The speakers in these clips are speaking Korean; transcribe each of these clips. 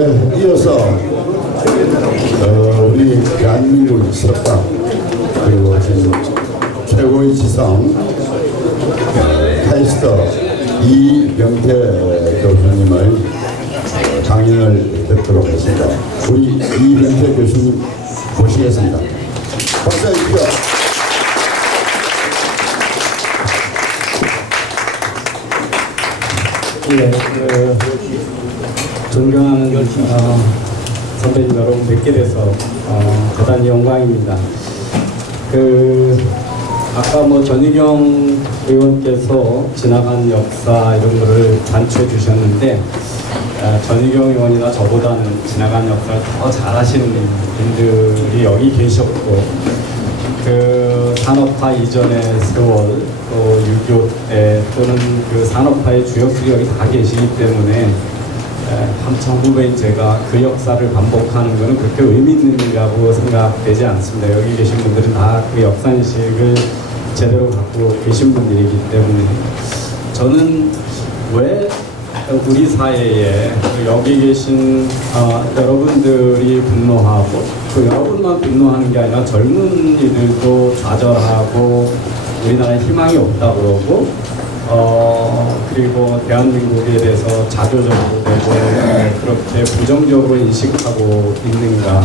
네, 이어서 우리 대한민국 석방 그리고 지금 최고의 지성 타이스터 이병태 교수님을 강연을 듣도록 하겠습니다. 우리 이병태 교수님 모시겠습니다. 박수해 주십시오. 네, 존경하는 선배님 여러분 뵙게 돼서 대단히 영광입니다. 아까 전희경 의원께서 지나간 역사 이런 거를 단추해 주셨는데 전희경 의원이나 저보다는 지나간 역사를 더 잘하시는 분들이 여기 계셨고 산업화 이전의 세월 또 6.25 때 또는 산업화의 주역들이 여기 다 계시기 때문에 한참 후배인 제가 그 역사를 반복하는 것은 그렇게 의미 있는가고 생각되지 않습니다. 여기 계신 분들은 다 그 역사인식을 제대로 갖고 계신 분들이기 때문에 저는 왜 우리 사회에 여기 계신 여러분들이 분노하고 여러분만 분노하는 게 아니라 젊은이들도 좌절하고 우리나라에 희망이 없다고 그러고 그리고 대한민국에 대해서 자조적으로 되고 그렇게 부정적으로 인식하고 있는가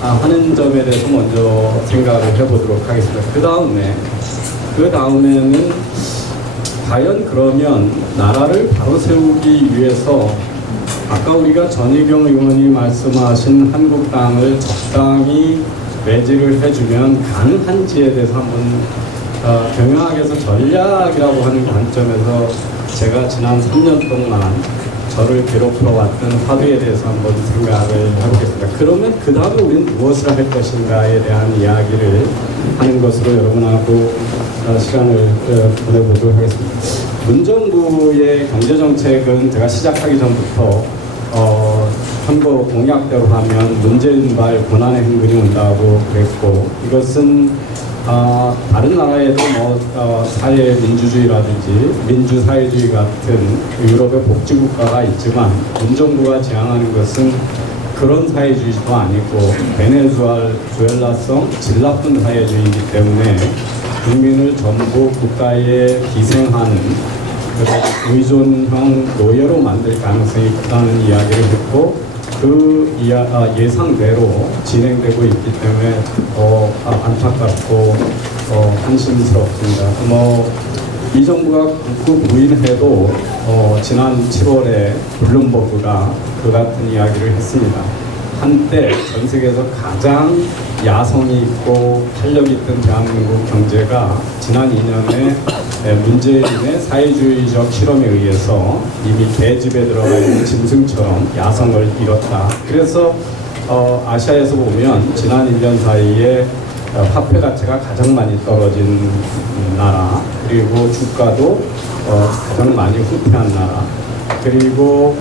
하는 점에 대해서 먼저 생각을 해보도록 하겠습니다. 그 다음에는 과연 그러면 나라를 바로 세우기 위해서 아까 우리가 전희경 의원이 말씀하신 한국당을 적당히 매질을 해주면 가능한지에 대해서 한번 경영학에서 전략이라고 하는 관점에서 제가 지난 3년 동안 저를 괴롭혀 왔던 화두에 대해서 한번 생각을 해보겠습니다. 그러면 그 다음에 우리는 무엇을 할 것인가에 대한 이야기를 하는 것으로 여러분하고 시간을 보내보도록 하겠습니다. 문정부의 경제정책은 제가 시작하기 전부터 선거 공약대로 하면 문재인발 고난의 행군이 온다고 그랬고 이것은 다른 나라에도 사회 민주주의라든지 민주사회주의 같은 유럽의 복지국가가 있지만 문정부가 지향하는 것은 그런 사회주의도 아니고 베네수엘라성 질 나쁜 사회주의이기 때문에 국민을 전부 국가에 기생하는 의존형 노예로 만들 가능성이 크다는 이야기를 했고 예상대로 진행되고 있기 때문에 안타깝고 한심스럽습니다. 이 정부가 극구 부인해도 지난 7월에 블룸버그가 그 같은 이야기를 했습니다. 한때 전 세계에서 가장 야성이 있고 탄력 있던 대한민국 경제가 지난 2년에 문재인의 사회주의적 실험에 의해서 이미 계집에 들어가 있는 짐승처럼 야성을 잃었다. 그래서 아시아에서 보면 지난 1년 사이에 화폐 가치가 가장 많이 떨어진 나라, 그리고 주가도 가장 많이 후퇴한 나라, 그리고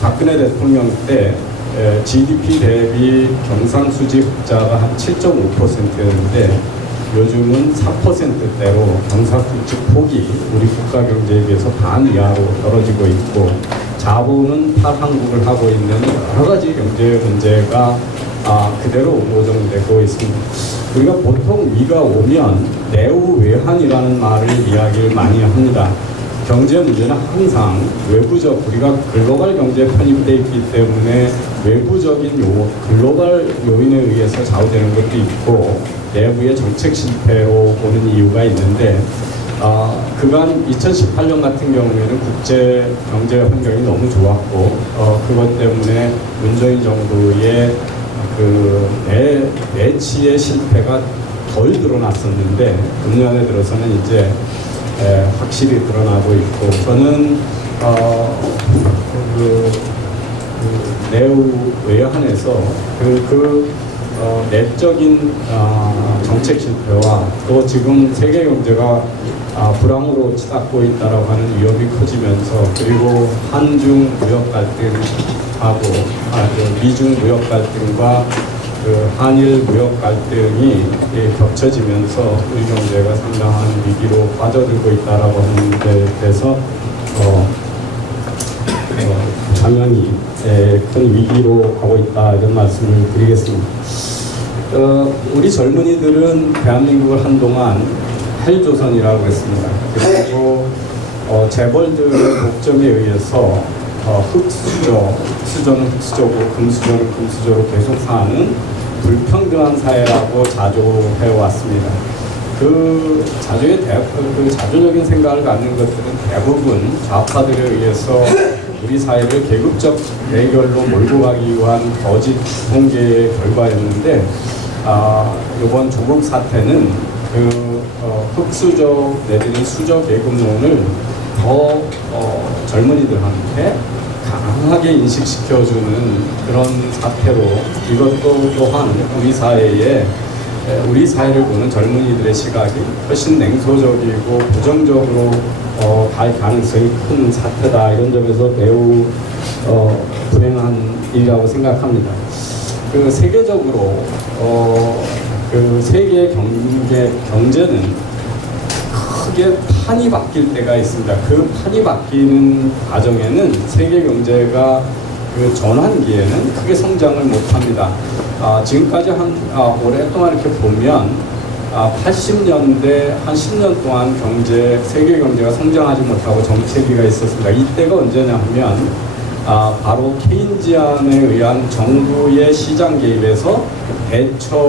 박근혜 대통령 때 GDP 대비 경상수지 흑자가 한 7.5%였는데 요즘은 4%대로 경상수지 폭이 우리 국가 경제에 비해서 반 이하로 떨어지고 있고 자본은 탈한국을 하고 있는 여러 가지 경제 문제가 그대로 고정되고 있습니다. 우리가 보통 위가 오면 내후외환이라는 말을 이야기를 많이 합니다. 경제 문제는 항상 외부적, 우리가 글로벌 경제에 편입되어 있기 때문에 외부적인 글로벌 요인에 의해서 좌우되는 것도 있고 내부의 정책 실패로 보는 이유가 있는데 그간 2018년 같은 경우에는 국제 경제 환경이 너무 좋았고 그것 때문에 문재인 정부의 내치의 실패가 덜 드러났었는데 금년에 들어서는 이제 확실히 드러나고 있고 저는 내후 외환에서 내적인 정책 실패와 또 지금 세계 경제가 불황으로 치닫고 있다라고 하는 위협이 커지면서 그리고 한중 무역 갈등하고 미중 무역 갈등과 한일 무역 갈등이 겹쳐지면서 우리 경제가 상당한 위기로 빠져들고 있다라고 하는 데 대해서 자명이 큰 위기로 가고 있다 이런 말씀을 드리겠습니다. 우리 젊은이들은 대한민국을 한동안 헬조선이라고 했습니다. 그리고 재벌들의 독점에 의해서 흑수저, 수저는 흑수저고 금수저는 금수저로 계속 사는 불평등한 사회라고 자조해왔습니다. 그 자조적인 생각을 갖는 것들은 대부분 좌파들에 의해서 우리 사회를 계급적 대결로 몰고 가기 위한 거짓 통계의 결과였는데, 이번 조국 사태는 흑수저 내지는 수저 계급론을 더 젊은이들한테 강하게 인식시켜주는 그런 사태로, 이것도 또한 우리 사회를 보는 젊은이들의 시각이 훨씬 냉소적이고 부정적으로 갈 가능성이 큰 사태다, 이런 점에서 매우 불행한 일이라고 생각합니다. 세계적으로 세계 경제는 크게 판이 바뀔 때가 있습니다. 그 판이 바뀌는 과정에는 세계 경제가 전환기에는 크게 성장을 못합니다. 지금까지 오랫동안 이렇게 보면 80년대 한 10년 동안 세계 경제가 성장하지 못하고 정체기가 있었습니다. 이때가 언제냐 하면 바로 케인지안에 의한 정부의 시장 개입에서 대처와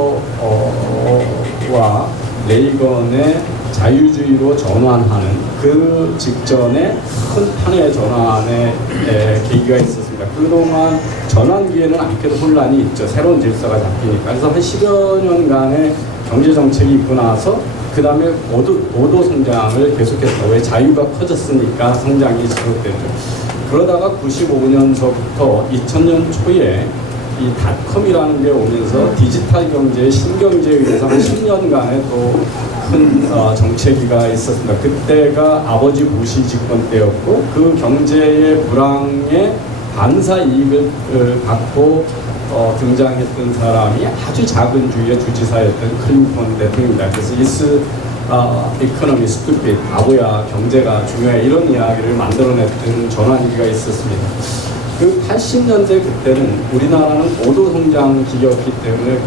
레이건의 자유주의로 전환하는 그 직전에 큰 판의 전환의 계기가 있었습니다. 그동안 전환기에는 않게도 혼란이 있죠. 새로운 질서가 잡히니까. 그래서 한 10여 년간의 경제정책이 있고 나서 그 다음에 고도 성장을 계속했어요. 왜? 자유가 커졌으니까 성장이 지속됐죠. 그러다가 95년서부터 2000년 초에 이 닷컴이라는 게 오면서 디지털 경제의 신경제에 의해서 한 10년간의 또 큰 정체기가 있었습니다. 그때가 아버지 부시 집권 때였고, 그 경제의 불황에 반사 이익을 받고 등장했던 사람이 아주 작은 주의 주지사였던 클린턴 대통령입니다. 그래서 이코노미 스투핏, 바보야 경제가 중요해, 이런 이야기를 만들어냈던 전환기가 있었습니다. 그 80년대 그때는 우리나라는 고도 성장 기업이기 때문에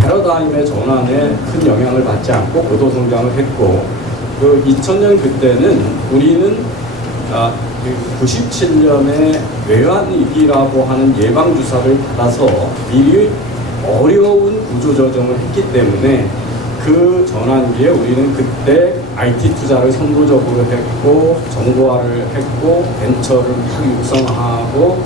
패러다임의 전환에 큰 영향을 받지 않고 고도 성장을 했고, 2000년 그때는 우리는 97년에 외환위기라고 하는 예방주사를 받아서 미리 어려운 구조조정을 했기 때문에 그 전환기에 우리는 그때 IT 투자를 선도적으로 했고, 정보화를 했고, 벤처를 막 육성하고,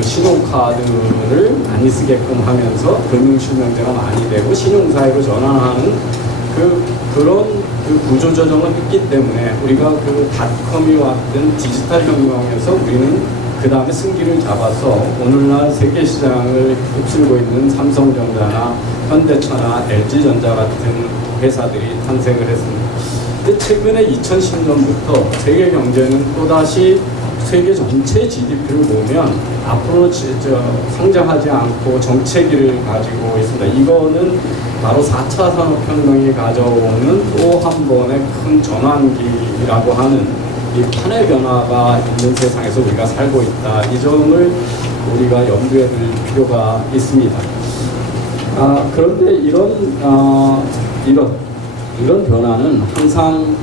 신용카드를 많이 쓰게끔 하면서 금융실명제가 많이 되고 신용사회로 전환하는 그런 구조조정을 했기 때문에 우리가 닷컴이 왔던 디지털 혁명에서 우리는 그 다음에 승기를 잡아서 오늘날 세계 시장을 휩쓸고 있는 삼성전자나 현대차나 LG전자 같은 회사들이 탄생을 했습니다. 근데 최근에 2010년부터 세계 경제는 또다시 세계 전체 GDP를 보면 앞으로 성장하지 않고 정체기를 가지고 있습니다. 이거는 바로 4차 산업혁명이 가져오는 또 한 번의 큰 전환기라고 하는 이 판의 변화가 있는 세상에서 우리가 살고 있다. 이 점을 우리가 염두에 둘 필요가 있습니다. 그런데 이런 변화는 항상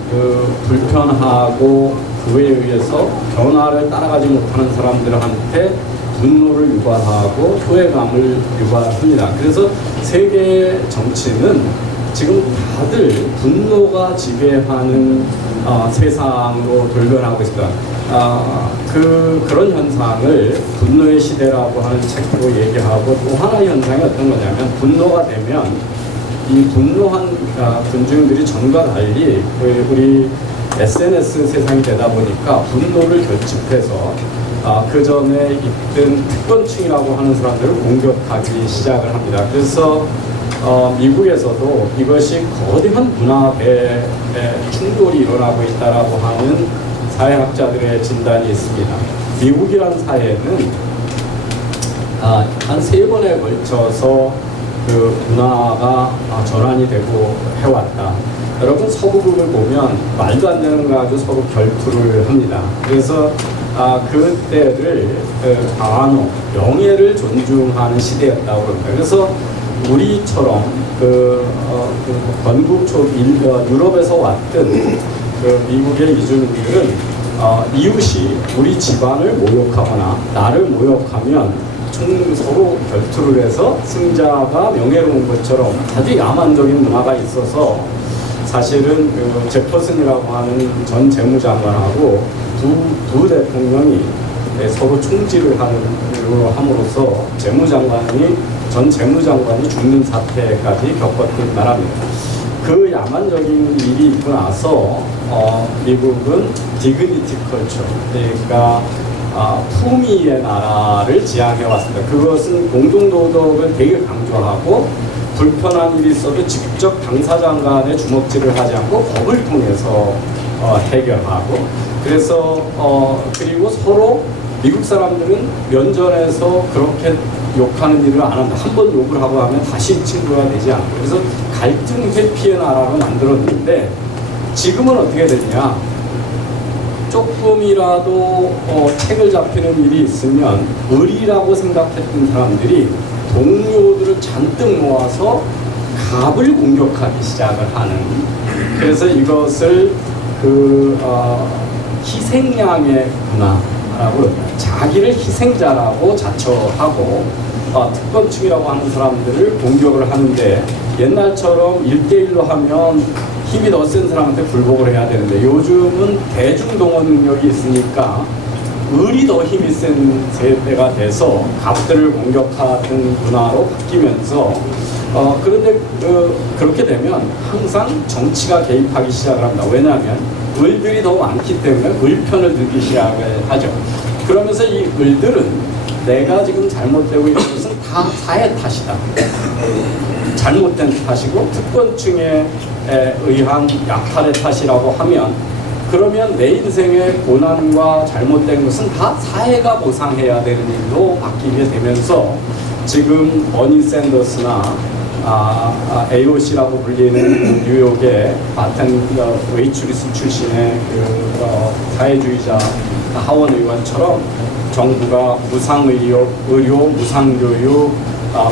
불편하고 그에 의해서 변화를 따라가지 못하는 사람들한테 분노를 유발하고 소외감을 유발합니다. 그래서 세계 정치는 지금 다들 분노가 지배하는 세상으로 돌변하고 있습니다. 그런 현상을 분노의 시대라고 하는 책으로 얘기하고, 또 하나의 현상이 어떤 거냐면, 분노가 되면 이 분노한 군중들이 전과 달리 우리 SNS 세상이 되다 보니까 분노를 결집해서 그 전에 있던 특권층이라고 하는 사람들을 공격하기 시작을 합니다. 그래서 미국에서도 이것이 거대한 문화의 충돌이 일어나고 있다라고 하는 사회학자들의 진단이 있습니다. 미국이라는 사회는 한 3번에 걸쳐서 문화가 전환이 되고 해왔다. 여러분 서부극을 보면 말도 안 되는 거 가지고 서로 결투를 합니다. 그래서 그때를 강한호, 명예를 존중하는 시대였다고 합니다. 그래서 우리처럼 건국초 유럽에서 왔던 미국의 이주민들은 이웃이 우리 집안을 모욕하거나 나를 모욕하면 서로 결투를 해서 승자가 명예로운 것처럼 아주 야만적인 문화가 있어서 사실은 제퍼슨이라고 하는 전 재무장관하고 두 대통령이 서로 총질을 함으로써 전 재무장관이 죽는 사태까지 겪었던 나라입니다. 그 야만적인 일이 있고 나서 미국은 디그니티 컬처, 그러니까 품위의 나라를 지향해 왔습니다. 그것은 공동도덕을 되게 강조하고 불편한 일이 있어도 직접 당사자 간에 주먹질을 하지 않고 법을 통해서 해결하고, 그래서 그리고 서로 미국 사람들은 면전에서 그렇게 욕하는 일을 안 한다. 한 번 욕을 하고 하면 다시 친구가 되지 않고, 그래서 갈등 회피의 나라로 만들었는데 지금은 어떻게 되냐? 조금이라도 책을 잡히는 일이 있으면 의리라고 생각했던 사람들이 동료들을 잔뜩 모아서 갑을 공격하기 시작을 하는, 그래서 이것을 희생양의 문화라고, 자기를 희생자라고 자처하고 특권층이라고 하는 사람들을 공격을 하는데, 옛날처럼 1대1로 하면 힘이 더 센 사람한테 굴복을 해야 되는데 요즘은 대중동원 능력이 있으니까 을이 더 힘이 센 세대가 돼서 갑들을 공격하는 문화로 바뀌면서 그런데 그렇게 되면 항상 정치가 개입하기 시작을 합니다. 왜냐하면 을들이 더 많기 때문에 을편을 들기 시작을 하죠. 그러면서 이 을들은 내가 지금 잘못되고 있는 것은 다 사의 탓이다. 잘못된 탓이고 특권층에 의한 약탈의 탓이라고 하면, 그러면 내 인생의 고난과 잘못된 것은 다 사회가 보상해야 되는 일로 바뀌게 되면서 지금 버니 샌더스나 AOC라고 불리는 뉴욕의 바텐 웨이트리스 출신의 사회주의자 하원 의원처럼 정부가 무상의료, 무상교육,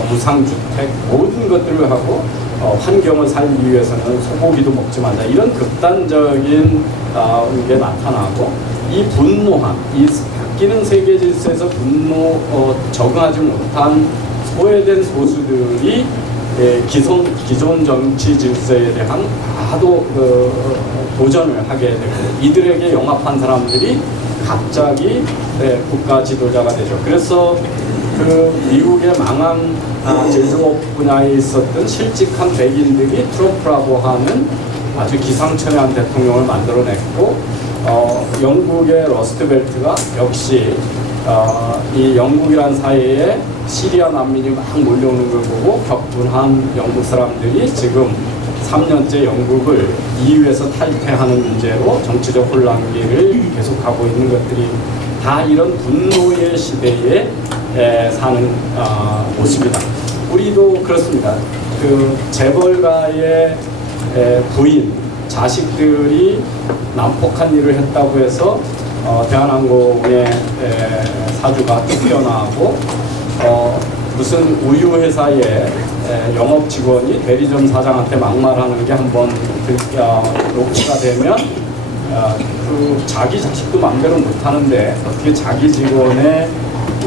무상주택 모든 것들을 하고 환경을 살기 위해서는 소고기도 먹지 말자, 이런 극단적인 게 나타나고, 이 분노함, 이 바뀌는 세계 질서에서 적응하지 못한 소외된 소수들이 기존 정치 질서에 대한 도전을 하게 되고, 이들에게 영합한 사람들이 갑자기 국가 지도자가 되죠. 그래서 미국의 망한 제조업 분야에 있었던 실직한 백인들이 트럼프라고 하는 아주 기상천외한 대통령을 만들어냈고, 영국의 러스트벨트가 역시 이 영국이란 사회에 시리아 난민이 막 몰려오는 걸 보고 격분한 영국 사람들이 지금 3년째 영국을 EU에서 탈퇴하는 문제로 정치적 혼란기를 계속하고 있는 것들이 다 이런 분노의 시대에 사는 모습이다. 우리도 그렇습니다. 재벌가의 부인, 자식들이 난폭한 일을 했다고 해서 대한항공의 사주가 쫓겨나고, 무슨 우유 회사의 영업 직원이 대리점 사장한테 막말하는 게 한번 녹취가 되면 자기 자식도 마음대로 못하는데 어떻게 자기 직원의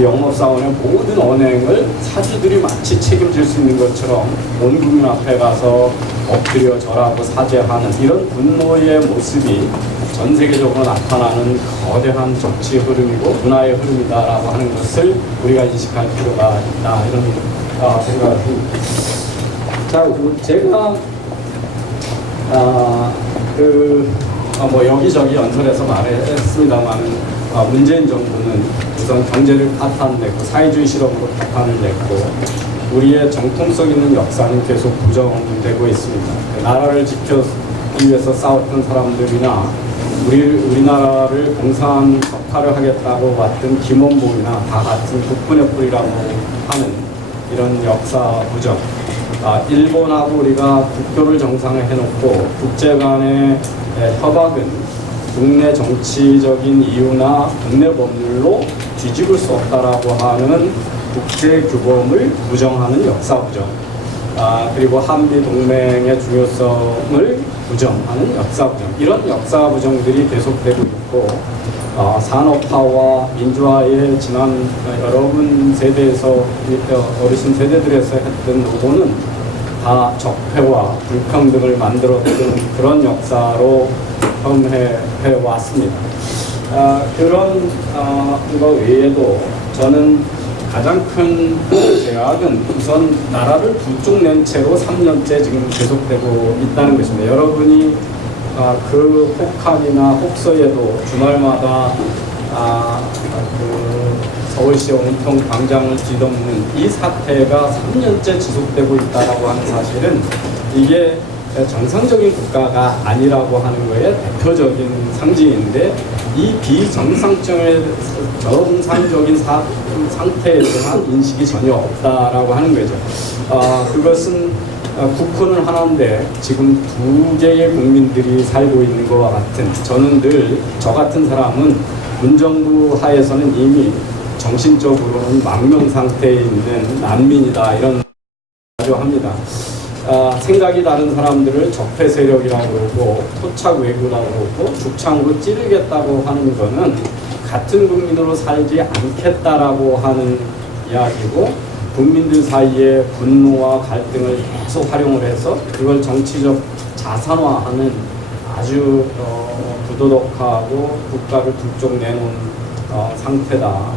영업사원의 모든 언행을 사주들이 마치 책임질 수 있는 것처럼 온 국민 앞에 가서 엎드려 절하고 사죄하는 이런 분노의 모습이 전 세계적으로 나타나는 거대한 정치 흐름이고 문화의 흐름이다라고 하는 것을 우리가 인식할 필요가 있다, 이런 생각을 합니다. 자, 제가 여기저기 연설에서 말했습니다만, 문재인 정부는 우선 경제를 파탄냈고 사회주의 실험으로 파탄을 냈고, 우리의 정통성 있는 역사는 계속 부정되고 있습니다. 나라를 지키기 위해서 싸웠던 사람들이나 우리나라를 공산 격파를 하겠다고 왔던 김원봉이나 다 같은 국군의 뿌리라고 하는 이런 역사 부정. 일본하고 우리가 국교를 정상화해놓고 국제 간의 협약은 국내 정치적인 이유나 국내 법률로 뒤집을 수 없다라고 하는 국제 규범을 부정하는 역사 부정, 그리고 한미 동맹의 중요성을 부정하는 역사 부정, 이런 역사 부정들이 계속되고 있고, 산업화와 민주화의 지난 여러분 세대에서 어르신 세대들에서 했던 노고는 다 적폐와 불평등을 만들었던 그런 역사로 험해 왔습니다. 그런 거 외에도 저는 가장 큰 제약은 우선 나라를 불쪽낸 채로 3년째 지금 계속되고 있다는 것입니다. 여러분이 그 혹한이나 혹서에도 주말마다 그 서울시 온통 광장을 뒤덮는 이 사태가 3년째 지속되고 있다고 하는 사실은 이게 정상적인 국가가 아니라고 하는 거에 대표적인 상징인데, 이 비정상적인 상태에 대한 인식이 전혀 없다라고 하는 거죠. 그것은 국군은 하나인데 지금 두 개의 국민들이 살고 있는 것과 같은, 저는 늘 저 같은 사람은 문정부 하에서는 이미 정신적으로는 망명 상태에 있는 난민이다, 이런 말을 합니다. 생각이 다른 사람들을 적폐 세력이라고 그러고 토착 외구라고 그러고 죽창으로 찌르겠다고 하는 것은 같은 국민으로 살지 않겠다라고 하는 이야기고, 국민들 사이에 분노와 갈등을 계속 활용을 해서 그걸 정치적 자산화하는 아주 부도덕하고 국가를 불쪽 내놓은 상태다.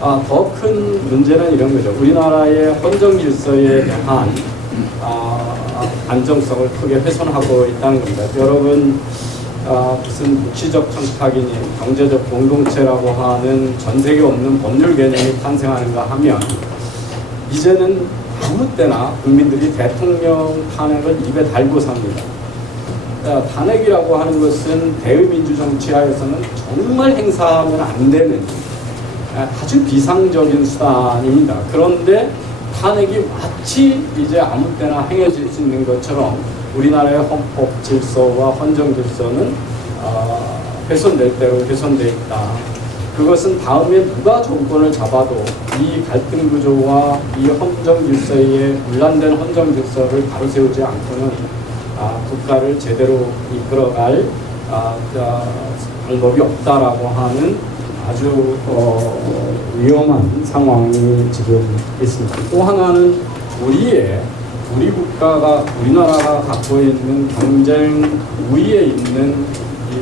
더 큰 문제는 이런 거죠. 우리나라의 헌정 질서에 대한 안정성을 크게 훼손하고 있다는 겁니다. 여러분, 무슨 묵시적 청탁이니 경제적 공동체라고 하는 전 세계 없는 법률 개념이 탄생하는가 하면, 이제는 아무 때나 국민들이 대통령 탄핵을 입에 달고 삽니다. 탄핵이라고 하는 것은 대의민주 정치하에서는 정말 행사하면 안 되는 아주 비상적인 수단입니다. 그런데 탄핵이 마치 이제 아무 때나 행해질 수 있는 것처럼 우리나라의 헌법 질서와 헌정 질서는 훼손될 대로 훼손되어 있다. 그것은 다음에 누가 정권을 잡아도 이 갈등 구조와 이 헌정 질서의 문란된 헌정 질서를 바로 세우지 않고는 국가를 제대로 이끌어갈 방법이 없다라고 하는 아주 위험한 상황이 지금 있습니다. 또 하나는 우리 국가가, 우리나라가 갖고 있는 경쟁 우위에 있는 이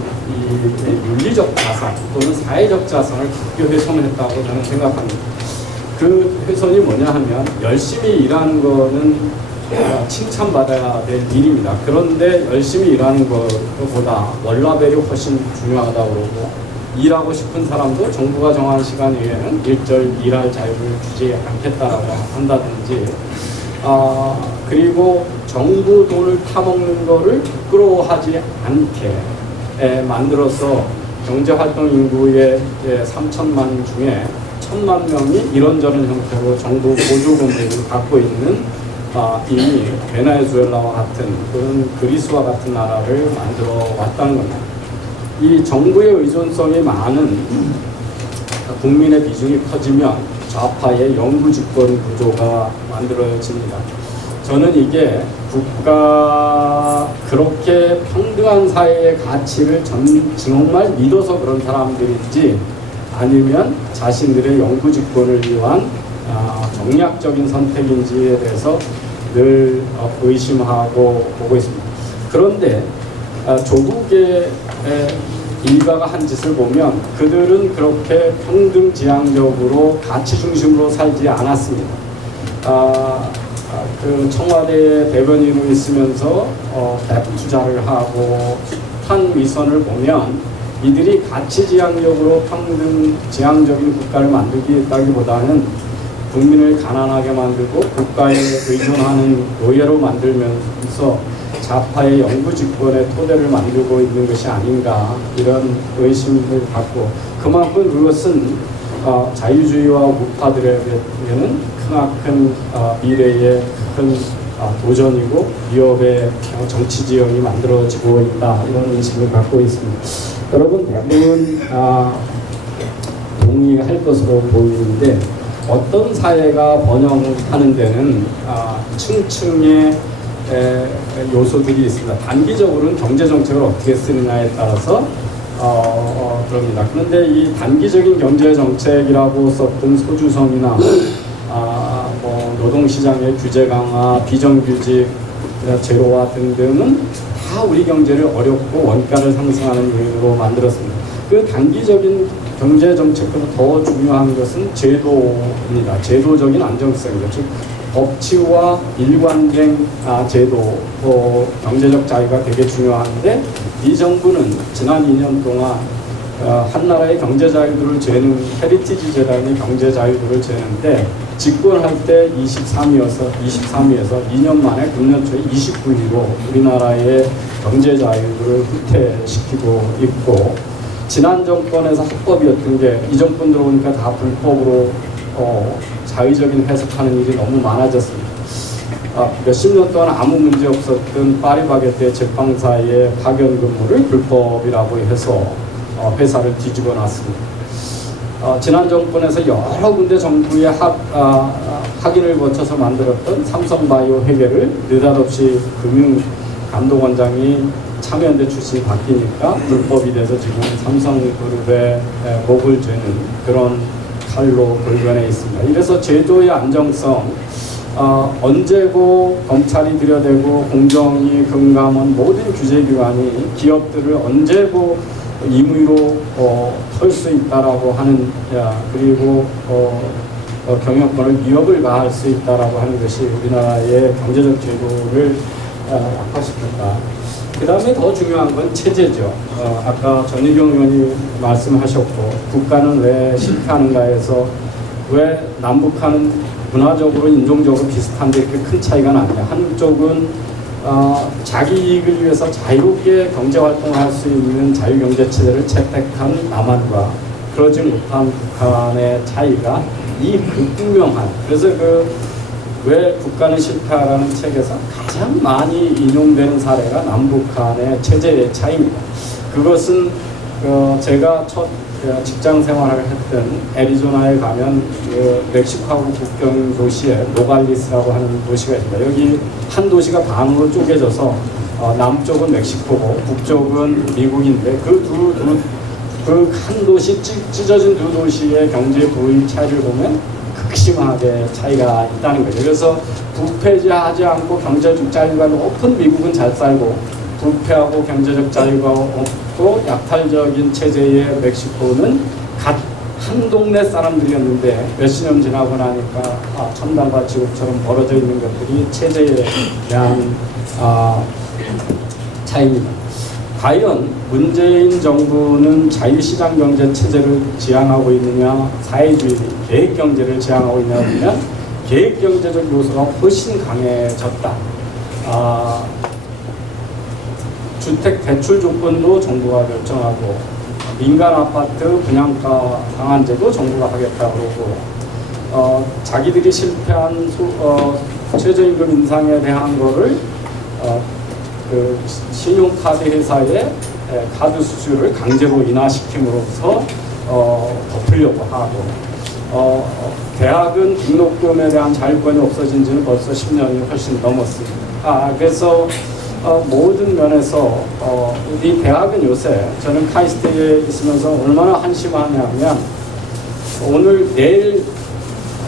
윤리적 자산 또는 사회적 자산을 크게 훼손했다고 저는 생각합니다. 그 훼손이 뭐냐 하면, 열심히 일하는 거는 칭찬받아야 될 일입니다. 그런데 열심히 일하는 것보다 월라벨이 훨씬 중요하다고 그러고, 일하고 싶은 사람도 정부가 정한 시간 이외에는 일절 일할 자유를 주지 않겠다라고 한다든지, 그리고 정부 돈을 타먹는 거를 부끄러워하지 않게 만들어서 경제활동 인구의 3천만 중에 1,000만 명이 이런저런 형태로 정부 보조금을 갖고 있는 이미 베네수엘라와 같은 그런 그리스와 같은 나라를 만들어 왔다는 겁니다. 이 정부의 의존성이 많은 국민의 비중이 커지면 좌파의 영구집권 구조가 만들어집니다. 저는 이게 국가, 그렇게 평등한 사회의 가치를 정말 믿어서 그런 사람들인지, 아니면 자신들의 영구집권을 위한 정략적인 선택인지에 대해서 늘 의심하고 보고 있습니다. 그런데 조국의 일가가 한 짓을 보면 그들은 그렇게 평등지향적으로 가치 중심으로 살지 않았습니다. 그 청와대 대변인으로 있으면서 대북 투자를 하고 숱한 위선을 보면, 이들이 가치지향적으로 평등지향적인 국가를 만들기보다는 국민을 가난하게 만들고 국가에 의존하는 노예로 만들면서 좌파의 영구집권의 토대를 만들고 있는 것이 아닌가, 이런 의심을 갖고, 그만큼 그것은 자유주의와 우파들에게는 크나큰 미래의 큰 도전이고 위협의 정치지형이 만들어지고 있다, 이런 인식을 갖고 있습니다. 여러분 대부분 동의할 것으로 보이는데 어떤 사회가 번영하는 데는 층층의 요소들이 있습니다. 단기적으로는 경제 정책을 어떻게 쓰느냐에 따라서 그럽니다. 그런데 이 단기적인 경제 정책이라고 썼던 소주성이나 뭐 노동시장의 규제 강화, 비정규직, 제로화 등등은 다 우리 경제를 어렵고 원가를 상승하는 요인으로 만들었습니다. 그 단기적인 경제 정책보다 더 중요한 것은 제도입니다. 제도적인 안정성이죠. 즉 법치와 일관된 제도, 경제적 자유가 되게 중요한데 이 정부는 지난 2년 동안 한 나라의 경제 자유도를 재는 헤리티지 재단의 경제 자유도를 재는데 집권할 때 23위에서 2년 만에 금년 초에 29위로 우리나라의 경제 자유도를 후퇴시키고 있고, 지난 정권에서 합법이었던 게 이 정권 들어오니까 다 불법으로 자의적인 해석하는 일이 너무 많아졌습니다. 몇십 년 동안 아무 문제 없었던 파리바게뜨의 제빵사의 파견 근무를 불법이라고 해서 회사를 뒤집어 놨습니다. 지난 정권에서 여러 군데 정부의 확인을 거쳐서 만들었던 삼성바이오 회계를 느닷없이 금융감독원장이 참여연대 출신이 바뀌니까 불법이 돼서 지금 삼성그룹의 목을 죄는 그런 칼로 골변해 있습니다. 이래서 제도의 안정성, 언제고 검찰이 들여대고 공정위, 금감원 모든 규제기관이 기업들을 언제고 임의로 털 수 있다라고 하는, 그리고 경영권을 위협을 가할 수 있다라고 하는 것이 우리나라의 경제적 제도를 악화시켰다. 그 다음에 더 중요한 건 체제죠. 아까 전희경 의원이 말씀하셨고, 국가는 왜 실패하는가 해서 왜 남북한은 문화적으로 인종적으로 비슷한데 이렇게 큰 차이가 나냐. 한쪽은 자기 이익을 위해서 자유롭게 경제활동을 할 수 있는 자유경제체제를 채택한 남한과 그러지 못한 북한의 차이가 이 극명한, 그래서 왜 국가는 실패하라는 책에서 가장 많이 인용되는 사례가 남북한의 체제의 차이입니다. 그것은 제가 첫 직장 생활을 했던 애리조나에 가면 멕시코하고 국경 도시에 노갈리스라고 하는 도시가 있습니다. 여기 한 도시가 반으로 쪼개져서 남쪽은 멕시코고 북쪽은 미국인데 그 한 도시 찢어진 두 도시의 경제 부의 차이를 보면 극심하게 차이가 있다는 거죠. 그래서 부패하지 않고 경제적 자유가 높은 미국은 잘 살고, 부패하고 경제적 자유가 없고 약탈적인 체제의 멕시코는 한 동네 사람들이었는데 몇십 년 지나고 나니까 천당과 지옥처럼 벌어져 있는 것들이 체제에 대한 차이입니다. 과연 문재인 정부는 자유시장 경제 체제를 지향하고 있느냐, 사회주의 계획 경제를 지향하고 있느냐 하면 계획 경제적 요소가 훨씬 강해졌다. 주택 대출 조건도 정부가 결정하고, 민간 아파트 분양가 상한제도 정부가 하겠다 그러고, 자기들이 실패한 최저임금 인상에 대한 거를 신용카드 회사의 카드 수수료를 강제로 인하시킴으로써 덮으려고 하고, 대학은 등록금에 대한 자율권이 없어진 지는 벌써 10년이 훨씬 넘었습니다. 그래서 모든 면에서 이 대학은 요새, 저는 카이스트에 있으면서 얼마나 한심하냐면, 내일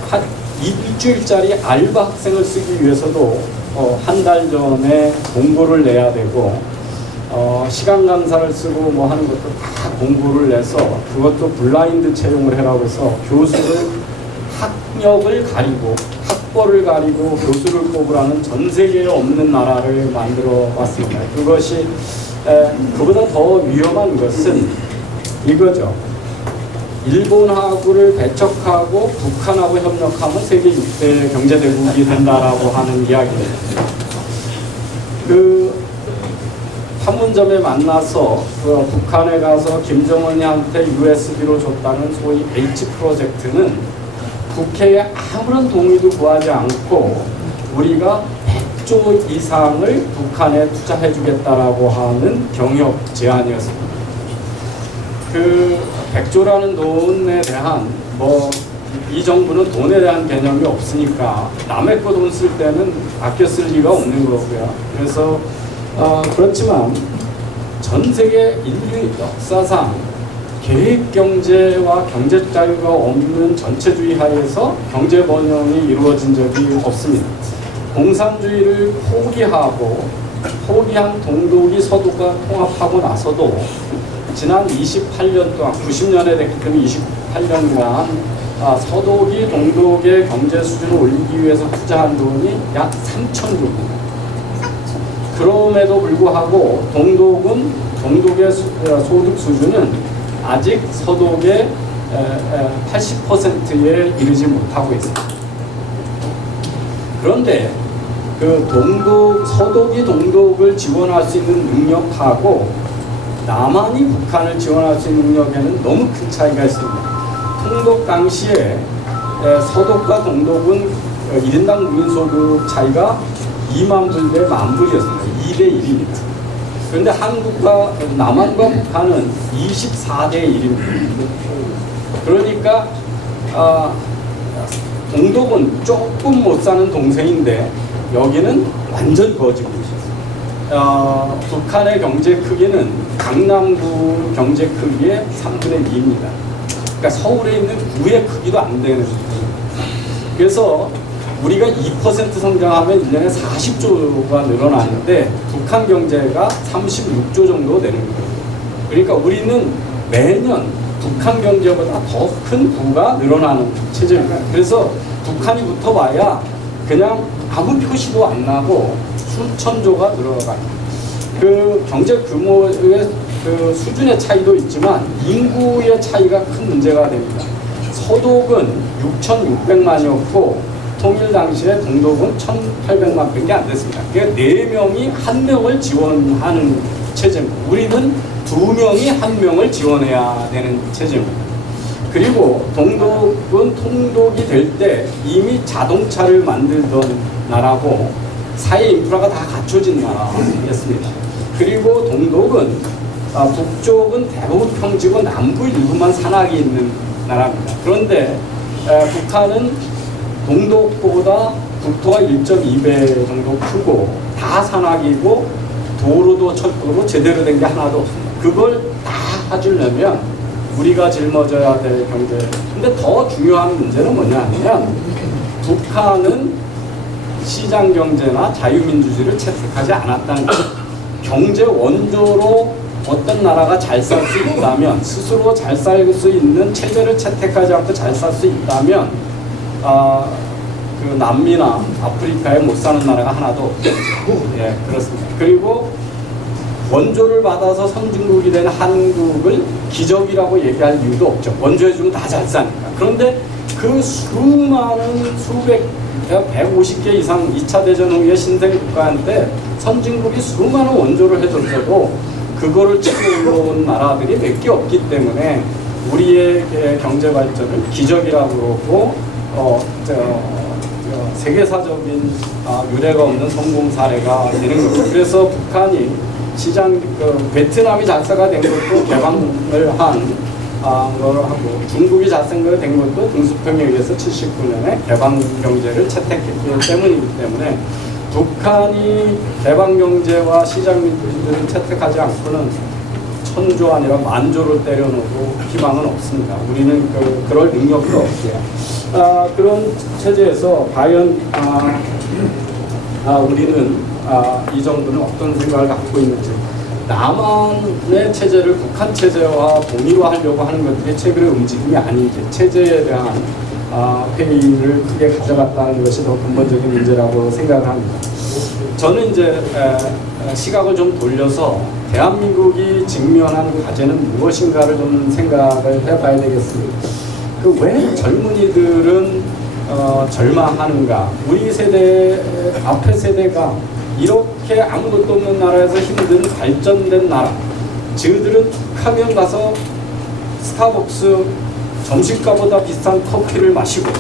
한 일주일짜리 알바 학생을 쓰기 위해서도 한 달 전에 공고를 내야 되고, 시간 감사를 쓰고 뭐 하는 것도 다 공고를 내서 그것도 블라인드 채용을 해라고 해서 교수를 학력을 가리고 학벌을 가리고 교수를 뽑으라는 전 세계에 없는 나라를 만들어 왔습니다. 그것이 그보다 더 위험한 것은 이거죠. 일본하고를 배척하고 북한하고 협력하면 세계 6대 경제대국이 된다라고 하는 이야기입니다. 판문점에 만나서 북한에 가서 김정은이한테 USB로 줬다는 소위 H 프로젝트는 국회에 아무런 동의도 구하지 않고 우리가 100조 이상을 북한에 투자해 주겠다라고 하는 경협 제안이었습니다. 그 100조라는 돈에 대한 이 정부는 돈에 대한 개념이 없으니까 남의 거 돈 쓸 때는 아껴 쓸 리가 없는 거고요. 그래서 그렇지만 전 세계 인류 역사상 계획 경제와 경제 자유가 없는 전체주의 하에서 경제 번영이 이루어진 적이 없습니다. 공산주의를 포기한 동독이 서독과 통합하고 나서도 지난 28년 동안 90년에 됐기 때문에 28년간 서독이 동독의 경제 수준을 올리기 위해서 투자한 돈이 약 3,000조입니다. 그럼에도 불구하고 동독의 소득 수준은 아직 서독의 80%에 이르지 못하고 있습니다. 그런데 서독이 동독을 지원할 수 있는 능력하고 남한이 북한을 지원할 수 있는 능력에는 너무 큰 차이가 있습니다. 통독 당시에 서독과 동독은 1인당 국민소득 차이가 2만 불 대 1만 불이었습니다. 2대 1입니다. 그런데 남한과 북한은 24대 1입니다. 그러니까 동독은 조금 못 사는 동생인데 여기는 완전 거지고 북한의 경제 크기는 강남구 경제 크기의 3분의 2입니다. 그러니까 서울에 있는 구의 크기도 안 되는 거예요. 그래서 우리가 2% 성장하면 1년에 40조가 늘어나는데 북한 경제가 36조 정도 되는 거예요. 그러니까 우리는 매년 북한 경제보다 더 큰 부가 늘어나는 체제입니다. 그래서 북한이 붙어봐야 그냥 아무 표시도 안 나고 수천조가 들어가요. 그 경제 규모의 그 수준의 차이도 있지만 인구의 차이가 큰 문제가 됩니다. 서독은 6,600만이었고 통일 당시에 동독은 1,800만밖에 안 됐습니다. 그러니까 4명이 1명을 지원하는 체제입니다. 우리는 2명이 1명을 지원해야 되는 체제입니다. 그리고 동독은 통독이 될 때 이미 자동차를 만들던 나라고 사회 인프라가 다 갖춰진 나라였습니다. 그리고 동독은 북쪽은 대부분 평지고 남부 일부만 산악이 있는 나라입니다. 그런데 북한은 동독보다 국토가 1.2배 정도 크고 다 산악이고 도로도 철도로 제대로 된 게 하나도 없습니다. 그걸 다 해주려면 우리가 짊어져야 될 경제. 근데 더 중요한 문제는 뭐냐면 북한은 시장 경제나 자유민주주의를 채택하지 않았다는 거예요. 경제 원조로 어떤 나라가 잘 살 수 있다면 스스로 잘 살 수 있는 체제를 채택하지 않고 잘 살 수 있다면 그 남미나 아프리카에 못 사는 나라가 하나도 없죠. 예, 그렇습니다. 그리고 원조를 받아서 선진국이 된 한국을 기적이라고 얘기할 이유도 없죠. 원조해주면 다 잘 사니까. 그런데 그 수많은 150개 이상 2차 대전 후에 신생 국가한테 선진국이 수많은 원조를 해줬어도 그거를 치고 올라온 나라들이 몇 개 없기 때문에 우리의 경제 발전을 기적이라고 그러고 세계사적인 유례가 없는 성공 사례가 되는 거죠. 그래서 북한이 베트남이 잘사가 된 것도 개방을 한 걸 하고 중국이 잘생각이 된 것도 등수평에 의해서 79년에 개방 경제를 채택했기 때문이기 때문에 북한이 개방 경제와 시장 민주주의를 채택하지 않고는 1,000조 아니라 10,000조를 때려놓고 희망은 없습니다. 우리는 그럴 능력도 없고요. 그런 체제에서 과연 우리는 이 정도는 어떤 생각을 갖고 있는지 남한의 체제를 북한 체제와 동일화하려고 하는 것들이 최근의 움직임이 아니지 체제에 대한 회의를 크게 가져갔다는 것이 더 근본적인 문제라고 생각을 합니다. 저는 이제 시각을 좀 돌려서 대한민국이 직면한 과제는 무엇인가를 좀 생각을 해봐야 되겠습니다. 왜 젊은이들은 절망하는가? 우리 세대, 앞에 세대가 이렇게 아무것도 없는 나라에서 힘든 발전된 나라. 저들은 툭하면 가서 스타벅스 점심가보다 비싼 커피를 마시고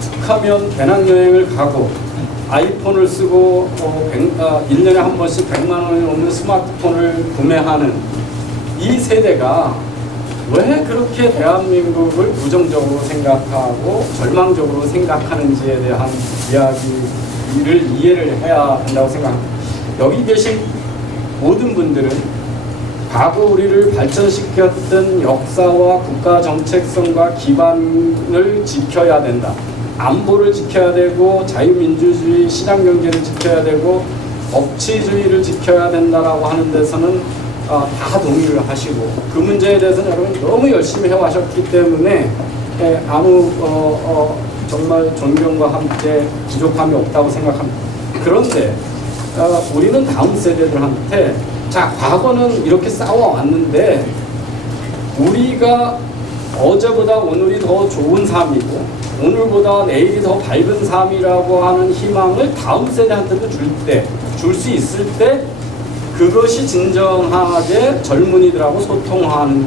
툭하면 배낭여행을 가고 아이폰을 쓰고 1년에 한 번씩 100만 원이 넘는 스마트폰을 구매하는 이 세대가 왜 그렇게 대한민국을 부정적으로 생각하고 절망적으로 생각하는지에 대한 이야기를 이해를 해야 한다고 생각합니다. 여기 계신 모든 분들은 과거 우리를 발전시켰던 역사와 국가 정체성과 기반을 지켜야 된다. 안보를 지켜야 되고 자유민주주의 시장경제를 지켜야 되고 법치주의를 지켜야 된다라고 하는 데서는 다 동의를 하시고 그 문제에 대해서는 여러분 너무 열심히 해와셨기 때문에 아무 정말 존경과 함께 부족함이 없다고 생각합니다. 그런데 우리는 다음 세대들한테 자, 과거는 이렇게 싸워왔는데 우리가 어제보다 오늘이 더 좋은 삶이고 오늘보다 내일이 더 밝은 삶이라고 하는 희망을 다음 세대한테도 줄 수 있을 때 그것이 진정하게 젊은이들하고 소통하는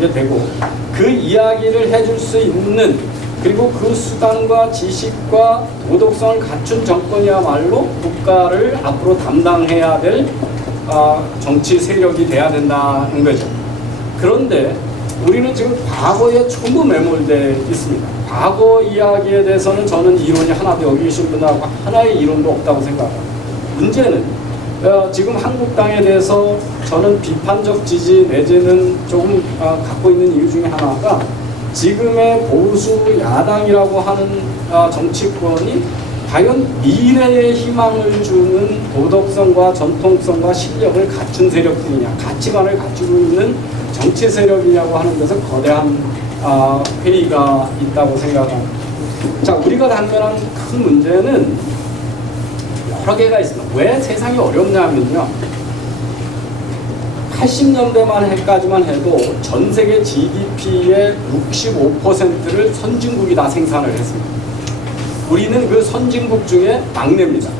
게 되고 그 이야기를 해줄 수 있는 그리고 그 수단과 지식과 도덕성을 갖춘 정권이야말로 국가를 앞으로 담당해야 될 정치 세력이 돼야 된다는 거죠. 그런데 우리는 지금 과거에 전부 매몰되어 있습니다. 과거 이야기에 대해서는 저는 이론이 하나도 여기 계신 분하고 하나의 이론도 없다고 생각합니다. 문제는 지금 한국당에 대해서 저는 비판적 지지 내지는 조금 갖고 있는 이유 중에 하나가 지금의 보수 야당이라고 하는 정치권이 과연 미래의 희망을 주는 도덕성과 전통성과 실력을 갖춘 세력들이냐, 가치관을 갖추고 있는 정치 세력이냐고 하는 데서 거대한 회의가 있다고 생각합니다. 자, 우리가 당면한 큰 문제는 여러 개가 있습니다. 왜 세상이 어렵냐면요. 80년대까지만 해도 전 세계 GDP의 65%를 선진국이 다 생산을 했습니다. 우리는 그 선진국 중에 막내입니다.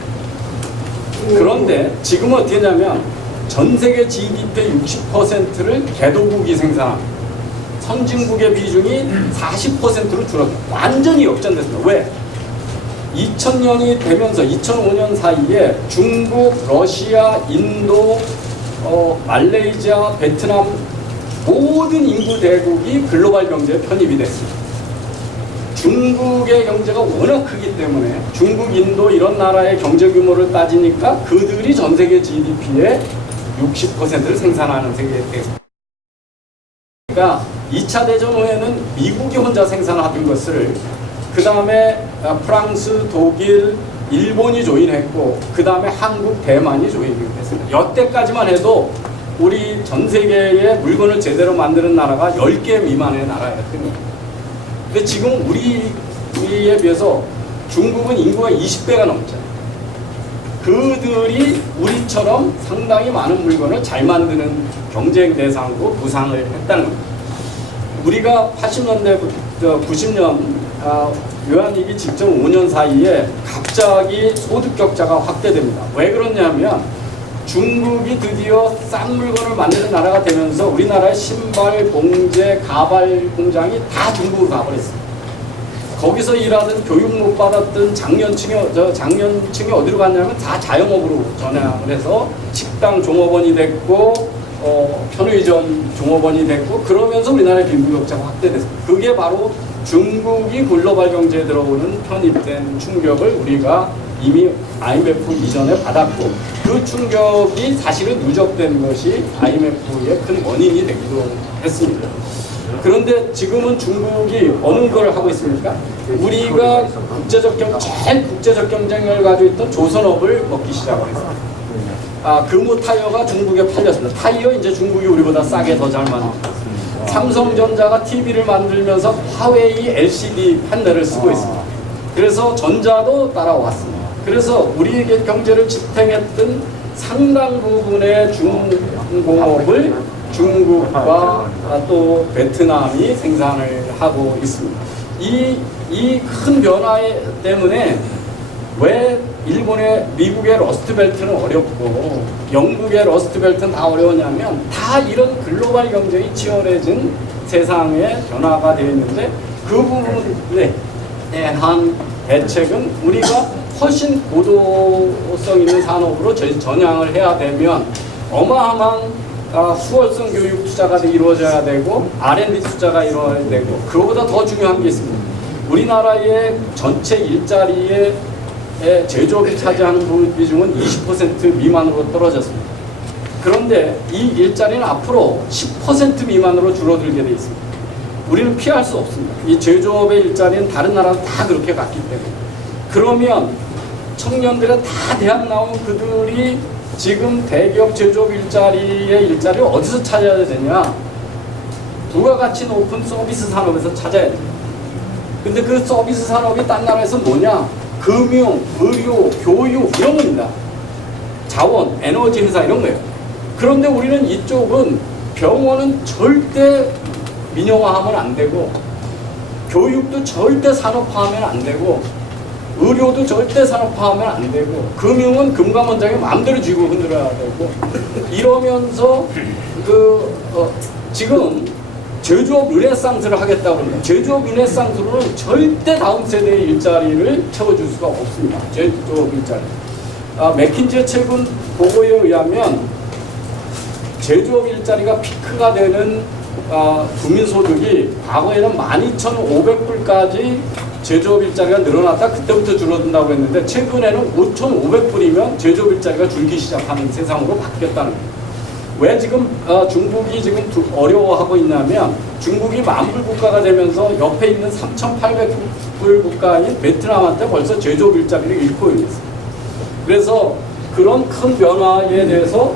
그런데 지금은 어떻게 하냐면 전 세계 GDP의 60%를 개도국이 생산합니다. 선진국의 비중이 40%로 줄었다. 완전히 역전됐습니다. 왜? 2000년이 되면서 2005년 사이에 중국, 러시아, 인도, 말레이시아, 베트남 모든 인구 대국이 글로벌 경제에 편입이 됐습니다. 중국의 경제가 워낙 크기 때문에 중국, 인도 이런 나라의 경제 규모를 따지니까 그들이 전 세계 GDP의 60%를 생산하는 세계에 됐습니다. 그러니까 2차 대전 후에는 미국이 혼자 생산하던 것을 그 다음에 프랑스, 독일, 일본이 조인했고 그 다음에 한국, 대만이 조인이 됐습니다. 여태까지만 해도 우리 전 세계의 물건을 제대로 만드는 나라가 10개 미만의 나라였거든요. 근데 지금 우리에 비해서 중국은 인구가 20배가 넘잖아요. 그들이 우리처럼 상당히 많은 물건을 잘 만드는 경쟁 대상으로 부상을 했다는 겁니다. 우리가 80년대부터 90년 외환위기 직전 5년 사이에 갑자기 소득 격차가 확대됩니다. 왜 그러냐면 중국이 드디어 싼 물건을 만드는 나라가 되면서 우리나라의 신발, 봉제, 가발 공장이 다 중국으로 가버렸습니다. 거기서 일하던 교육 못 받았던 장년층이 어디로 갔냐면 다 자영업으로 전향을 해서 식당 종업원이 됐고 편의점 종업원이 됐고 그러면서 우리나라의 빈부격차가 확대됐습니다. 그게 바로 중국이 글로벌 경제에 들어오는 편입된 충격을 우리가 이미 IMF 이전에 받았고 그 충격이 사실은 누적된 것이 IMF의 큰 원인이 되기도 했습니다. 그런데 지금은 중국이 어느 걸 하고 있습니까? 우리가 제일 국제적 경쟁력을 가지고 있던 조선업을 먹기 시작을 했습니다. 금호 타이어가 중국에 팔렸습니다. 타이어 이제 중국이 우리보다 싸게 더 잘 만듭니다. 삼성전자가 TV를 만들면서 화웨이 LCD 판넬을 쓰고 있습니다. 그래서 전자도 따라왔습니다. 그래서 우리의 경제를 지탱했던 상당 부분의 중공업을 중국과 또 베트남이 생산을 하고 있습니다. 이 큰 변화 때문에 왜 미국의 러스트벨트는 어렵고 영국의 러스트벨트는 다 어려웠냐면 다 이런 글로벌 경쟁이 치열해진 세상의 변화가 되어 있는데 그 부분에 대한 대책은 우리가 훨씬 고도성 있는 산업으로 전향을 해야 되면 어마어마한 수월성 교육 투자가 이루어져야 되고 R&D 투자가 이루어져야 되고 그거보다 더 중요한 게 있습니다. 우리나라의 전체 일자리의 제조업이 차지하는 비중은 20% 미만으로 떨어졌습니다. 그런데 이 일자리는 앞으로 10% 미만으로 줄어들게 돼 있습니다. 우리는 피할 수 없습니다. 이 제조업의 일자리는 다른 나라는 다 그렇게 갔기 때문에. 그러면 청년들은 다 대학 나온 그들이 지금 대기업 제조업 일자리를 어디서 찾아야 되냐? 부가가치 높은 서비스 산업에서 찾아야 됩니다. 근데 그 서비스 산업이 딴 나라에서 뭐냐? 금융, 의료, 교육 이런 겁니다. 자원, 에너지 회사 이런 거예요. 그런데 우리는 이쪽은 병원은 절대 민영화하면 안 되고 교육도 절대 산업화하면 안 되고 의료도 절대 산업화하면 안 되고 금융은 금감원장이 마음대로 쥐고 흔들어야 되고 이러면서 지금 제조업 르네상스를 하겠다고 합니다. 제조업 르네상스로는 절대 다음 세대의 일자리를 채워줄 수가 없습니다. 제조업 일자리. 맥킨지의 최근 보고에 의하면 제조업 일자리가 피크가 되는 국민소득이 과거에는 12,500불까지 제조업 일자리가 늘어났다 그때부터 줄어든다고 했는데 최근에는 5,500불이면 제조업 일자리가 줄기 시작하는 세상으로 바뀌었다는 거예요. 왜 지금 중국이 지금 어려워하고 있냐면 중국이 만불 국가가 되면서 옆에 있는 3,800불 국가인 베트남한테 벌써 제조업 일자리를 잃고 있습니다. 그래서 그런 큰 변화에 대해서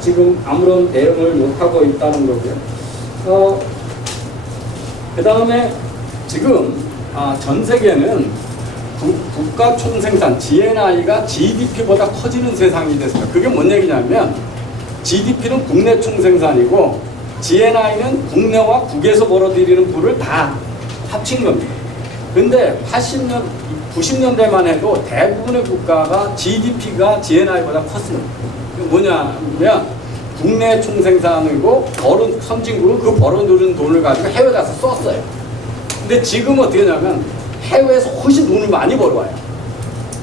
지금 아무런 대응을 못하고 있다는 거고요. 그 다음에 지금 전 세계는 국가 총생산 GNI가 GDP보다 커지는 세상이 됐어요. 그게 뭔 얘기냐면 GDP는 국내 총생산이고 GNI는 국내와 국에서 벌어들이는 부를 다 합친 겁니다. 근데 80년, 90년대만 해도 대부분의 국가가 GDP가 GNI보다 컸습니다. 그게 뭐냐면 국내 총생산이고 선진국은 그 벌어들인 돈을 가지고 해외 가서 썼어요. 근데 지금 어떻게 하냐면 해외에서 훨씬 돈을 많이 벌어와요.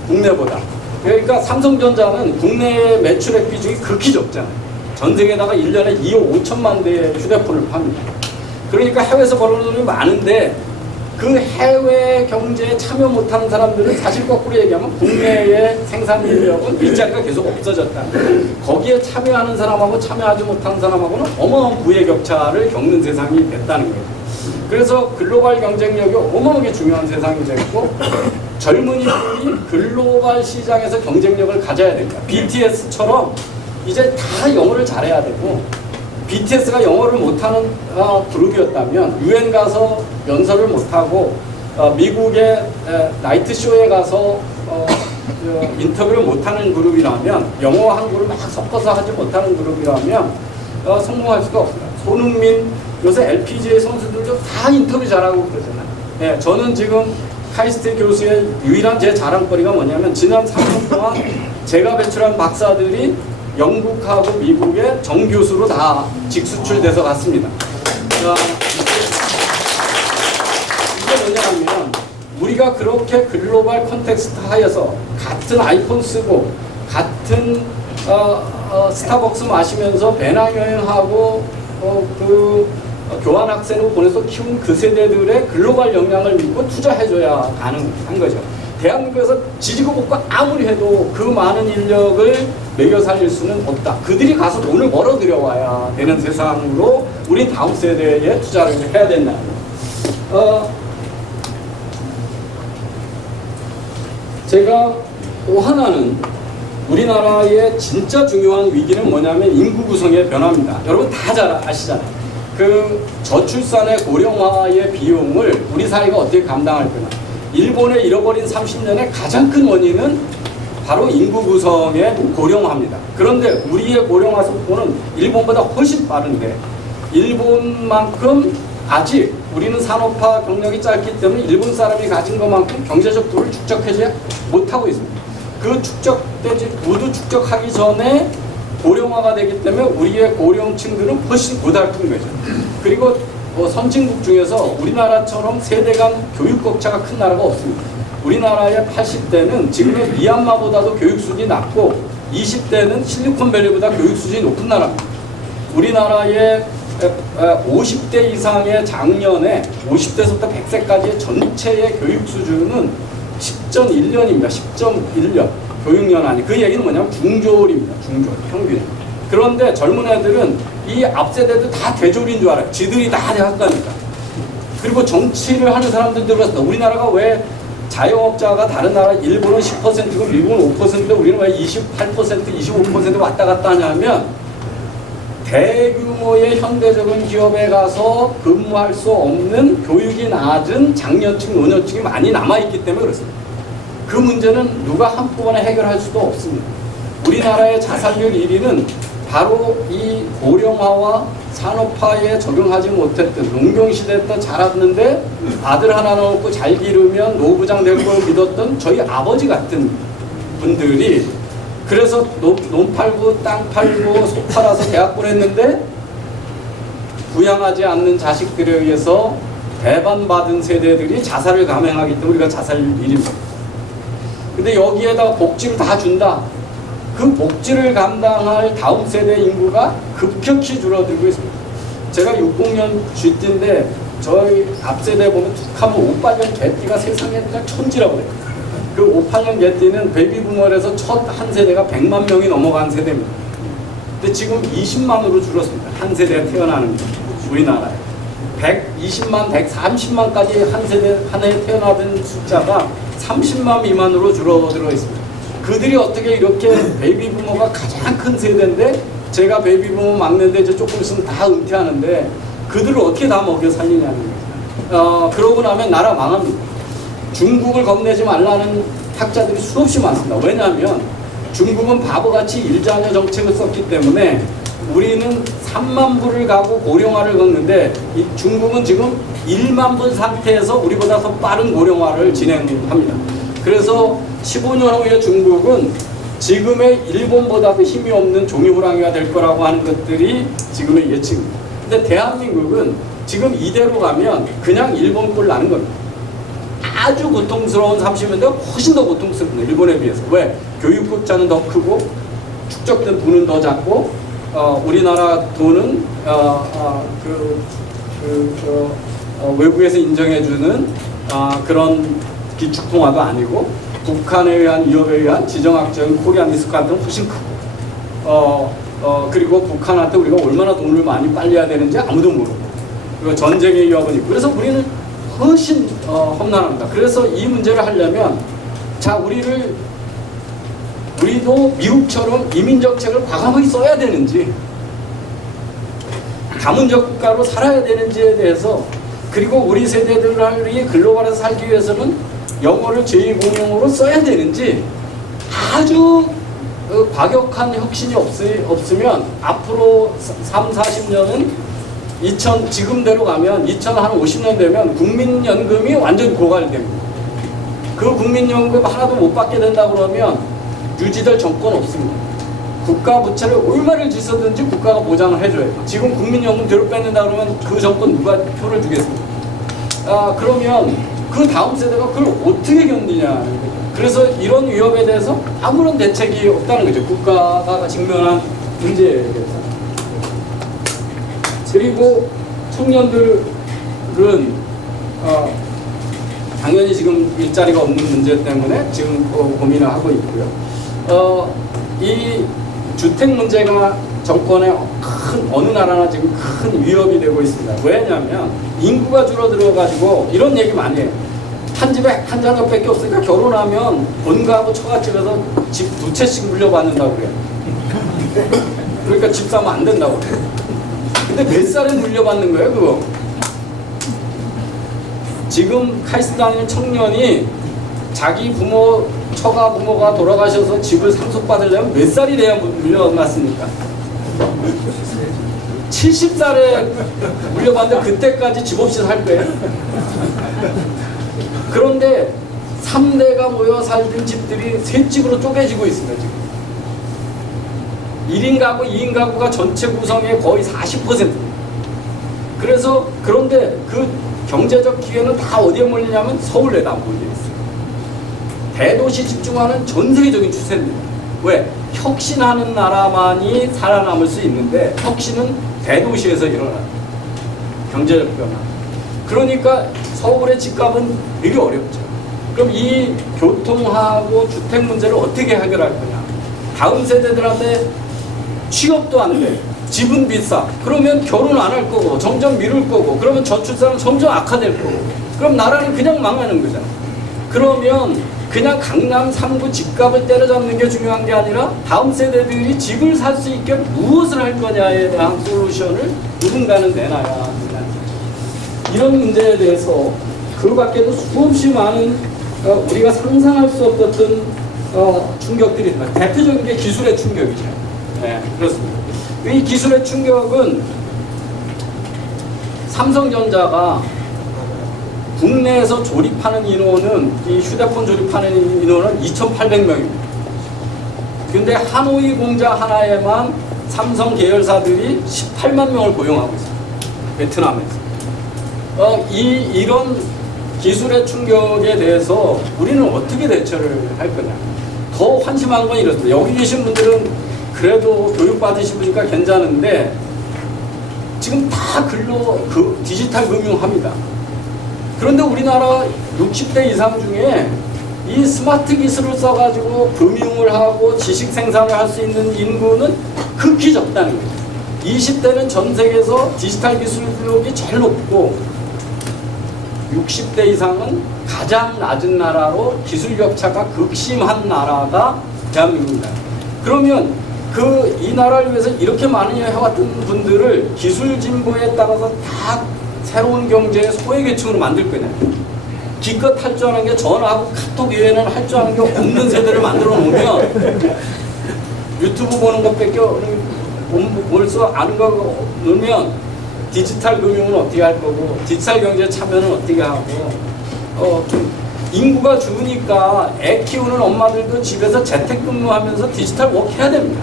국내보다. 그러니까 삼성전자는 국내 매출액 비중이 극히 적잖아요. 전 세계에다가 1년에 2억 5천만 대의 휴대폰을 팝니다. 그러니까 해외에서 벌어오는 돈이 많은데 그 해외 경제에 참여 못하는 사람들은 사실 거꾸로 얘기하면 국내의 생산 인력은 일자리가 계속 없어졌다. 거기에 참여하는 사람하고 참여하지 못하는 사람하고는 어마어마한 부의 격차를 겪는 세상이 됐다는 거예요. 그래서 글로벌 경쟁력이 어마어마하게 중요한 세상이 됐고 젊은이들이 글로벌 시장에서 경쟁력을 가져야 됩니다. BTS처럼 이제 다 영어를 잘해야 되고 BTS가 영어를 못하는 그룹이었다면 UN 가서 연설을 못하고 미국의 나이트쇼에 가서 인터뷰를 못하는 그룹이라면 영어 한국을 막 섞어서 하지 못하는 그룹이라면 성공할 수가 없습니다. 손흥민 요새 LPGA 선수들도 다 인터뷰 잘하고 그러잖아요. 네, 저는 지금 카이스트 교수의 유일한 제 자랑거리가 뭐냐면 지난 3년 동안 제가 배출한 박사들이 영국하고 미국의 정교수로 다 직수출돼서 갔습니다. 이게 뭐냐면 우리가 그렇게 글로벌 컨텍스트 하에서 같은 아이폰 쓰고 같은 스타벅스 마시면서 배낭여행하고 교환학생으로 보내서 키운 그 세대들의 글로벌 역량을 믿고 투자해줘야 가능한 거죠. 대한민국에서 지지고 볶고 아무리 해도 그 많은 인력을 매겨 살릴 수는 없다. 그들이 가서 돈을 벌어 들여와야 되는 세상으로 우리 다음 세대에 투자를 해야 된다. 제가 또 하나는 우리나라의 진짜 중요한 위기는 뭐냐면 인구 구성의 변화입니다. 여러분 다 잘 아시잖아요. 그 저출산의 고령화의 비용을 우리 사회가 어떻게 감당할 거냐. 일본의 잃어버린 30년의 가장 큰 원인은 바로 인구 구성의 고령화입니다. 그런데 우리의 고령화 속도는 일본보다 훨씬 빠른데 일본만큼 아직 우리는 산업화 경력이 짧기 때문에 일본 사람이 가진 것만큼 경제적 부를 축적하지 못하고 있습니다. 그 모두 축적하기 전에 고령화가 되기 때문에 우리의 고령층들은 훨씬 고달픈 거죠. 그리고 선진국 중에서 우리나라처럼 세대 간 교육 격차가 큰 나라가 없습니다. 우리나라의 80대는 지금의 미얀마보다도 교육 수준이 낮고 20대는 실리콘밸리보다 교육 수준이 높은 나라입니다. 우리나라의 50대 이상의 장년에 50대부터 100세까지의 전체의 교육 수준은 10.1년입니다. 10.1년. 교육년 아니. 그 얘기는 뭐냐면 중졸입니다. 중졸. 평균. 그런데 젊은 애들은 이 앞세대도 다 대졸인 줄 알아요. 지들이 다 대학가니까. 그리고 정치를 하는 사람들도 그렇습니다. 우리나라가 왜 자영업자가 다른 나라 일본은 10%고 미국은 5%인데 우리는 왜 28%, 25% 왔다 갔다 하냐면 대규모의 현대적인 기업에 가서 근무할 수 없는 교육이 낮은 장년층, 노년층이 많이 남아있기 때문에 그렇습니다. 그 문제는 누가 한꺼번에 해결할 수도 없습니다. 우리나라의 자살률 1위는 바로 이 고령화와 산업화에 적용하지 못했던 농경시대 때 자랐는데 아들 하나 낳고 잘 기르면 노부장 될 걸 믿었던 저희 아버지 같은 분들이 그래서 논 팔고 땅 팔고 소 팔아서 대학 보냈는데 부양하지 않는 자식들에 의해서 배반받은 세대들이 자살을 감행하기 때문에 우리가 자살률 1위입니다. 근데 여기에다가 복지를 다 준다. 그 복지를 감당할 다음 세대 인구가 급격히 줄어들고 있습니다. 제가 60년 쥐띠인데 저희 앞세대 보면 툭 하면 58년 개띠가 세상에 그냥 천지라고 그래요. 그 58년 개띠는 베이비부머에서 첫 한 세대가 100만 명이 넘어간 세대입니다. 근데 지금 20만으로 줄었습니다. 한 세대가 태어나는 게 우리나라에 120만, 130만까지 한 세대 한 해 태어나던 숫자가 30만 미만으로 줄어들어 있습니다. 그들이 어떻게 이렇게 베이비부머가 가장 큰 세대인데 제가 베이비부머 막내인데 이제 조금 있으면 다 은퇴하는데 그들을 어떻게 다 먹여 살리냐는 거죠. 그러고 나면 나라 망합니다. 중국을 겁내지 말라는 학자들이 수없이 많습니다. 왜냐하면 중국은 바보같이 일자녀 정책을 썼기 때문에 우리는 3만 부를 가고 고령화를 걷는데 이 중국은 지금 1만 부 상태에서 우리보다 더 빠른 고령화를 진행합니다. 그래서 15년 후에 중국은 지금의 일본보다도 힘이 없는 종이호랑이가 될 거라고 하는 것들이 지금의 예측입니다. 근데 대한민국은 지금 이대로 가면 그냥 일본 꼴 나는 겁니다. 아주 고통스러운 30년대가 훨씬 더 고통스럽습니다. 일본에 비해서. 왜? 교육 격차는 더 크고 축적된 부는 더 작고 우리나라 돈은 외국에서 인정해주는 그런 기축통화도 아니고 북한에 의한 위협에 의한 지정학적인 코리안 리스크한테는 훨씬 크고 그리고 북한한테 우리가 얼마나 돈을 많이 빨려야 되는지 아무도 모르고 그리고 전쟁의 위협은 있고 그래서 우리는 훨씬 험난합니다. 그래서 이 문제를 하려면 자 우리도 미국처럼 이민정책을 과감하게 써야 되는지 다문적 국가로 살아야 되는지에 대해서 그리고 우리 세대들이 글로벌에서 살기 위해서는 영어를 제2공용어로 써야 되는지 아주 과격한 혁신이 없으면 앞으로 3, 40년은 지금대로 가면 2050년 되면 국민연금이 완전 고갈됩니다. 그 국민연금 하나도 못 받게 된다 그러면 유지될 정권 없습니다. 국가 부채를 얼마를 짓었든지 국가가 보장을 해줘요. 지금 국민연금 뒤로 뺏는다 그러면 그 정권 누가 표를 주겠습니까? 그러면 그 다음 세대가 그걸 어떻게 견디냐. 그래서 이런 위협에 대해서 아무런 대책이 없다는 거죠. 국가가 직면한 문제에 대해서. 그리고 청년들은 당연히 지금 일자리가 없는 문제 때문에 지금 고민을 하고 있고요. 이 주택 문제가 정권의 어느 나라나 지금 큰 위협이 되고 있습니다. 왜냐하면 인구가 줄어들어가지고 이런 얘기 많이 해요. 한 집에 한 자녀밖에 없으니까 결혼하면 본가하고 처갓집에서 집 2채씩 물려받는다고 그래요. 그러니까 집 사면 안 된다고 그래요. 근데 몇 살에 물려받는 거예요, 그거? 지금 카이스트 다니는 청년이 자기 처가 부모가 돌아가셔서 집을 상속받으려면 몇 살이 돼야 물려받습니까? 70살에 물려받는데 그때까지 집 없이 살 거예요. 그런데 3대가 모여 살던 집들이 세 집으로 쪼개지고 있습니다, 지금. 1인 가구, 2인 가구가 전체 구성의 거의 40%. 그래서 그런데 그 경제적 기회는 다 어디에 몰리냐면 서울에다 몰려 있어요. 대도시 집중화는 전 세계적인 추세입니다. 왜? 혁신하는 나라만이 살아남을 수 있는데 혁신은 대도시에서 일어나요. 경제적 변화. 그러니까 서울의 집값은 되게 어렵죠. 그럼 이 교통하고 주택 문제를 어떻게 해결할 거냐? 다음 세대들한테 취업도 안 돼. 집은 비싸. 그러면 결혼 안 할 거고 점점 미룰 거고 그러면 저출산은 점점 악화될 거고 그럼 나라는 그냥 망하는 거잖아. 그러면 그냥 강남 3구 집값을 때려잡는 게 중요한 게 아니라 다음 세대들이 집을 살 수 있게 무엇을 할 거냐에 대한 솔루션을 누군가는 내놔야 한다. 이런 문제에 대해서 그 밖에도 수없이 많은 우리가 상상할 수 없었던 충격들이 있다. 대표적인 게 기술의 충격이죠. 네, 그렇습니다. 이 기술의 충격은 삼성전자가 국내에서 조립하는 인원은 이 휴대폰 조립하는 인원은 2,800명입니다. 근데 하노이 공장 하나에만 삼성 계열사들이 18만 명을 고용하고 있습니다. 베트남에서. 이런 기술의 충격에 대해서 우리는 어떻게 대처를 할 거냐. 더 환심한 건 이렇습니다. 여기 계신 분들은 그래도 교육받으신 분이니까 괜찮은데 지금 다 디지털 금융합니다. 그런데 우리나라 60대 이상 중에 이 스마트 기술을 써가지고 금융을 하고 지식 생산을 할 수 있는 인구는 극히 적다는 거예요. 20대는 전 세계에서 디지털 기술력이 제일 높고 60대 이상은 가장 낮은 나라로 기술 격차가 극심한 나라가 대한민국입니다. 그러면 이 나라를 위해서 이렇게 많이 해왔던 분들을 기술 진보에 따라서 다 새로운 경제의 소외계층으로 만들 거냐. 기껏 할 줄 아는 게 전화하고 카톡 외에는 할 줄 아는 게 없는 세대를 만들어 놓으면 유튜브 보는 것밖에 벌써 아는 거 넣으면 디지털 금융은 어떻게 할 거고 디지털 경제 참여는 어떻게 하고 인구가 줄으니까 애 키우는 엄마들도 집에서 재택근무하면서 디지털 워크 해야 됩니다.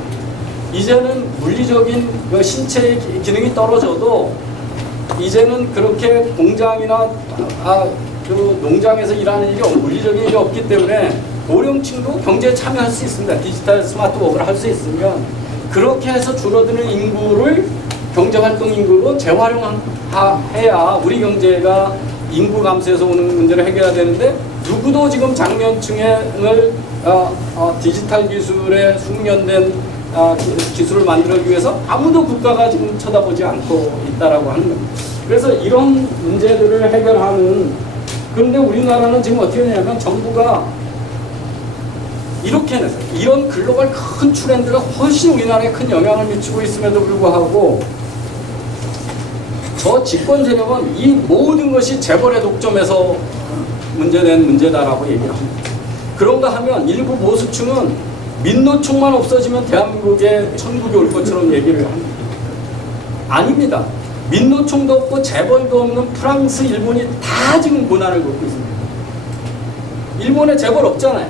이제는 물리적인 신체의 기능이 떨어져도 이제는 그렇게 공장이나 농장에서 일하는 일이 물리적인 일이 없기 때문에 고령층도 경제에 참여할 수 있습니다. 디지털 스마트 워크를 할 수 있으면 그렇게 해서 줄어드는 인구를 경제활동 인구로 재활용해야 우리 경제가 인구 감소에서 오는 문제를 해결해야 되는데 누구도 지금 장년층을 디지털 기술에 숙련된 기술을 만들기 위해서 아무도 국가가 지금 쳐다보지 않고 있다라고 하는 겁니다. 그래서 이런 문제들을 해결하는 그런데 우리나라는 지금 어떻게 되냐면 정부가 이렇게 해서 이런 글로벌 큰 트렌드가 훨씬 우리나라에 큰 영향을 미치고 있음에도 불구하고 저 집권 세력은 이 모든 것이 재벌의 독점에서 문제된 문제다라고 얘기를 합니다. 그런가 하면 일부 보수층은 민노총만 없어지면 대한민국에 천국이 올 것처럼 얘기를 합니다. 아닙니다. 민노총도 없고 재벌도 없는 프랑스, 일본이 다 지금 고난을 겪고 있습니다. 일본에 재벌 없잖아요.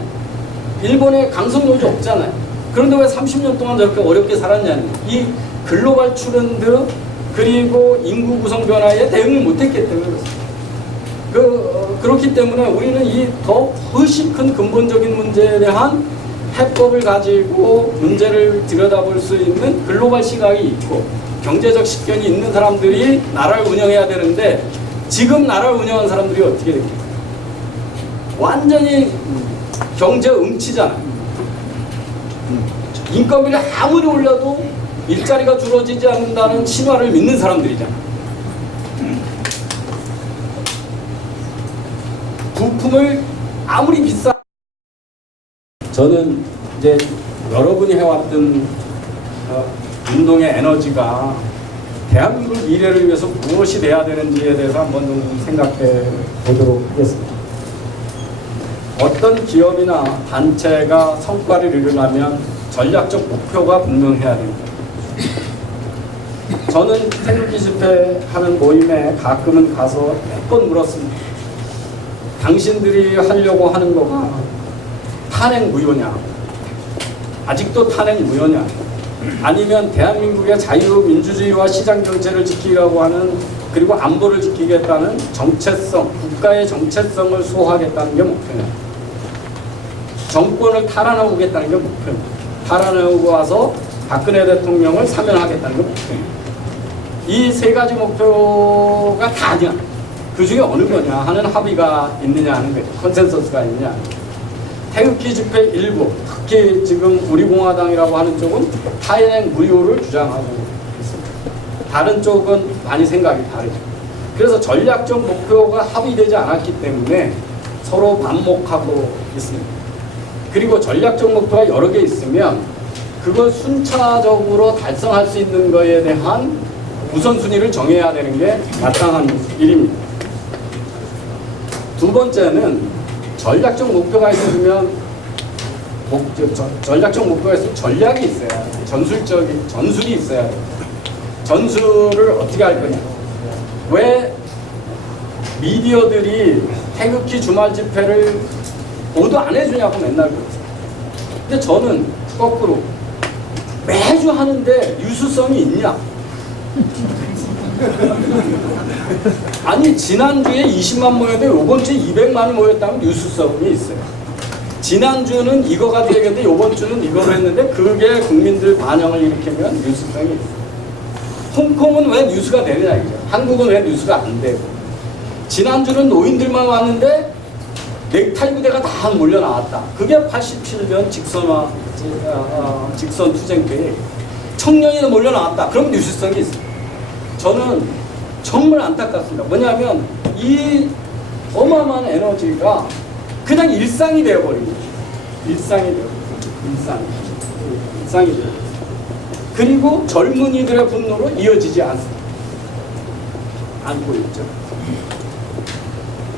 일본에 강성노조 없잖아요. 그런데 왜 30년 동안 저렇게 어렵게 살았냐는 이 글로벌 트렌드 그리고 인구 구성 변화에 대응을 못했기 때문에 그렇습니다. 그렇기 때문에 우리는 이 더 훨씬 큰 근본적인 문제에 대한 해법을 가지고 문제를 들여다볼 수 있는 글로벌 시각이 있고 경제적 식견이 있는 사람들이 나라를 운영해야 되는데 지금 나라를 운영하는 사람들이 어떻게 됩니까? 완전히 경제 음치잖아요. 인건비를 아무리 올려도 일자리가 줄어지지 않는다는 신화를 믿는 사람들이잖아요. 부품을 아무리 비싸 저는 이제 여러분이 해왔던 운동의 에너지가 대한민국 미래를 위해서 무엇이 돼야 되는지에 대해서 한번 좀 생각해 보도록 하겠습니다. 어떤 기업이나 단체가 성과를 이루려면 전략적 목표가 분명해야 됩니다. 저는 태극기 집회하는 모임에 가끔은 가서 몇 번 물었습니다. 당신들이 하려고 하는 거가 탄핵 무효냐? 아직도 탄핵 무효냐? 아니면 대한민국의 자유민주주의와 시장경제를 지키려고 하는 그리고 안보를 지키겠다는 정체성, 국가의 정체성을 수호하겠다는 게 목표냐? 정권을 탈환하겠다는 게 목표입니다. 달아내고 와서 박근혜 대통령을 사면하겠다는 게 목표입니다. 이 세 가지 목표가 다냐, 그 중에 어느 거냐 하는 합의가 있느냐 하는 거예요. 컨센서스가 있느냐. 태극기 집회 일부, 특히 지금 우리공화당이라고 하는 쪽은 탄핵 무효를 주장하고 있습니다. 다른 쪽은 많이 생각이 다르죠. 그래서 전략적 목표가 합의되지 않았기 때문에 서로 반목하고 있습니다. 그리고 전략적 목표가 여러 개 있으면 그걸 순차적으로 달성할 수 있는 것에 대한 우선순위를 정해야 되는 게 마땅한 일입니다. 두 번째는 전략적 목표가 있으면 전략적 목표가 있으면 전략이 있어야 돼요. 전술이 있어야 돼요. 전술을 어떻게 할 거냐. 왜 미디어들이 태극기 주말 집회를 보도 안 해주냐고 맨날 그러세요. 근데 저는 거꾸로 매주 하는데 뉴스성이 있냐? 아니 지난주에 20만 모였는데 이번 주에 200만이 모였다면 뉴스성이 있어요. 지난주는 이거가 되겠는데 이번 주는 이거로 했는데 그게 국민들 반영을 일으키면 뉴스성이 있어요. 홍콩은 왜 뉴스가 되느냐 이거죠. 한국은 왜 뉴스가 안 되고. 지난주는 노인들만 왔는데 넥타이 부대가 다 몰려 나왔다. 그게 87년 직선 투쟁 때 청년이 몰려 나왔다. 그럼 뉴스성이 있어요. 저는 정말 안타깝습니다. 뭐냐면 이 어마어마한 에너지가 그냥 일상이 되어버린 거죠. 일상이 되어버린. 그리고 젊은이들의 분노로 이어지지 않고 있죠.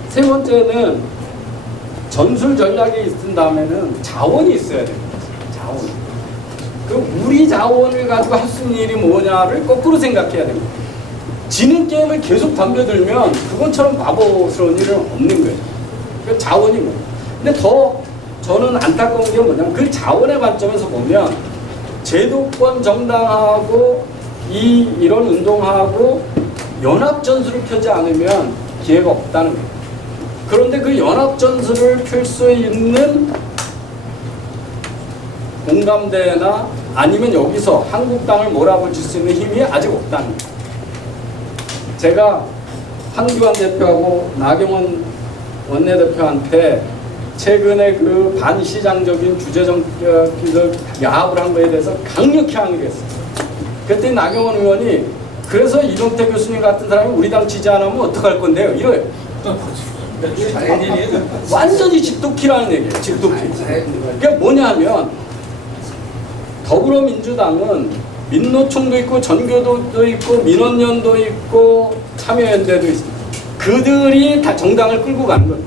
세 번째는 전술 전략이 있은 다음에는 자원이 있어야 됩니다. 자원. 그 우리 자원을 가지고 할 수 있는 일이 뭐냐를 거꾸로 생각해야 됩니다. 지는 게임을 계속 덤벼들면 그것처럼 바보스러운 일은 없는 거예요. 그 자원이 뭐. 근데 더 저는 안타까운 게 뭐냐면 그 자원의 관점에서 보면 제도권 정당하고 이런 운동하고 연합 전술을 펴지 않으면 기회가 없다는 거예요. 그런데 그 연합 전술을 펼 수 있는 공감대나 아니면 여기서 한국당을 몰아붙일 수 있는 힘이 아직 없다는 거예요. 제가 한기환 대표하고 나경원 원내대표한테 최근에 그 반시장적인 주제정책을 야합을 한 거에 대해서 강력히 항의를 했어요. 그때 나경원 의원이 그래서 이동태 교수님 같은 사람이 우리 당 지지 안 하면 어떡할 건데요? 이래요. 완전히 집도키라는 얘기예요. 집도키. 그게 뭐냐면 더불어민주당은 민노총도 있고 전교도도 있고 민원연도 있고 참여연대도 있습니다. 그들이 다 정당을 끌고 가는 거예요.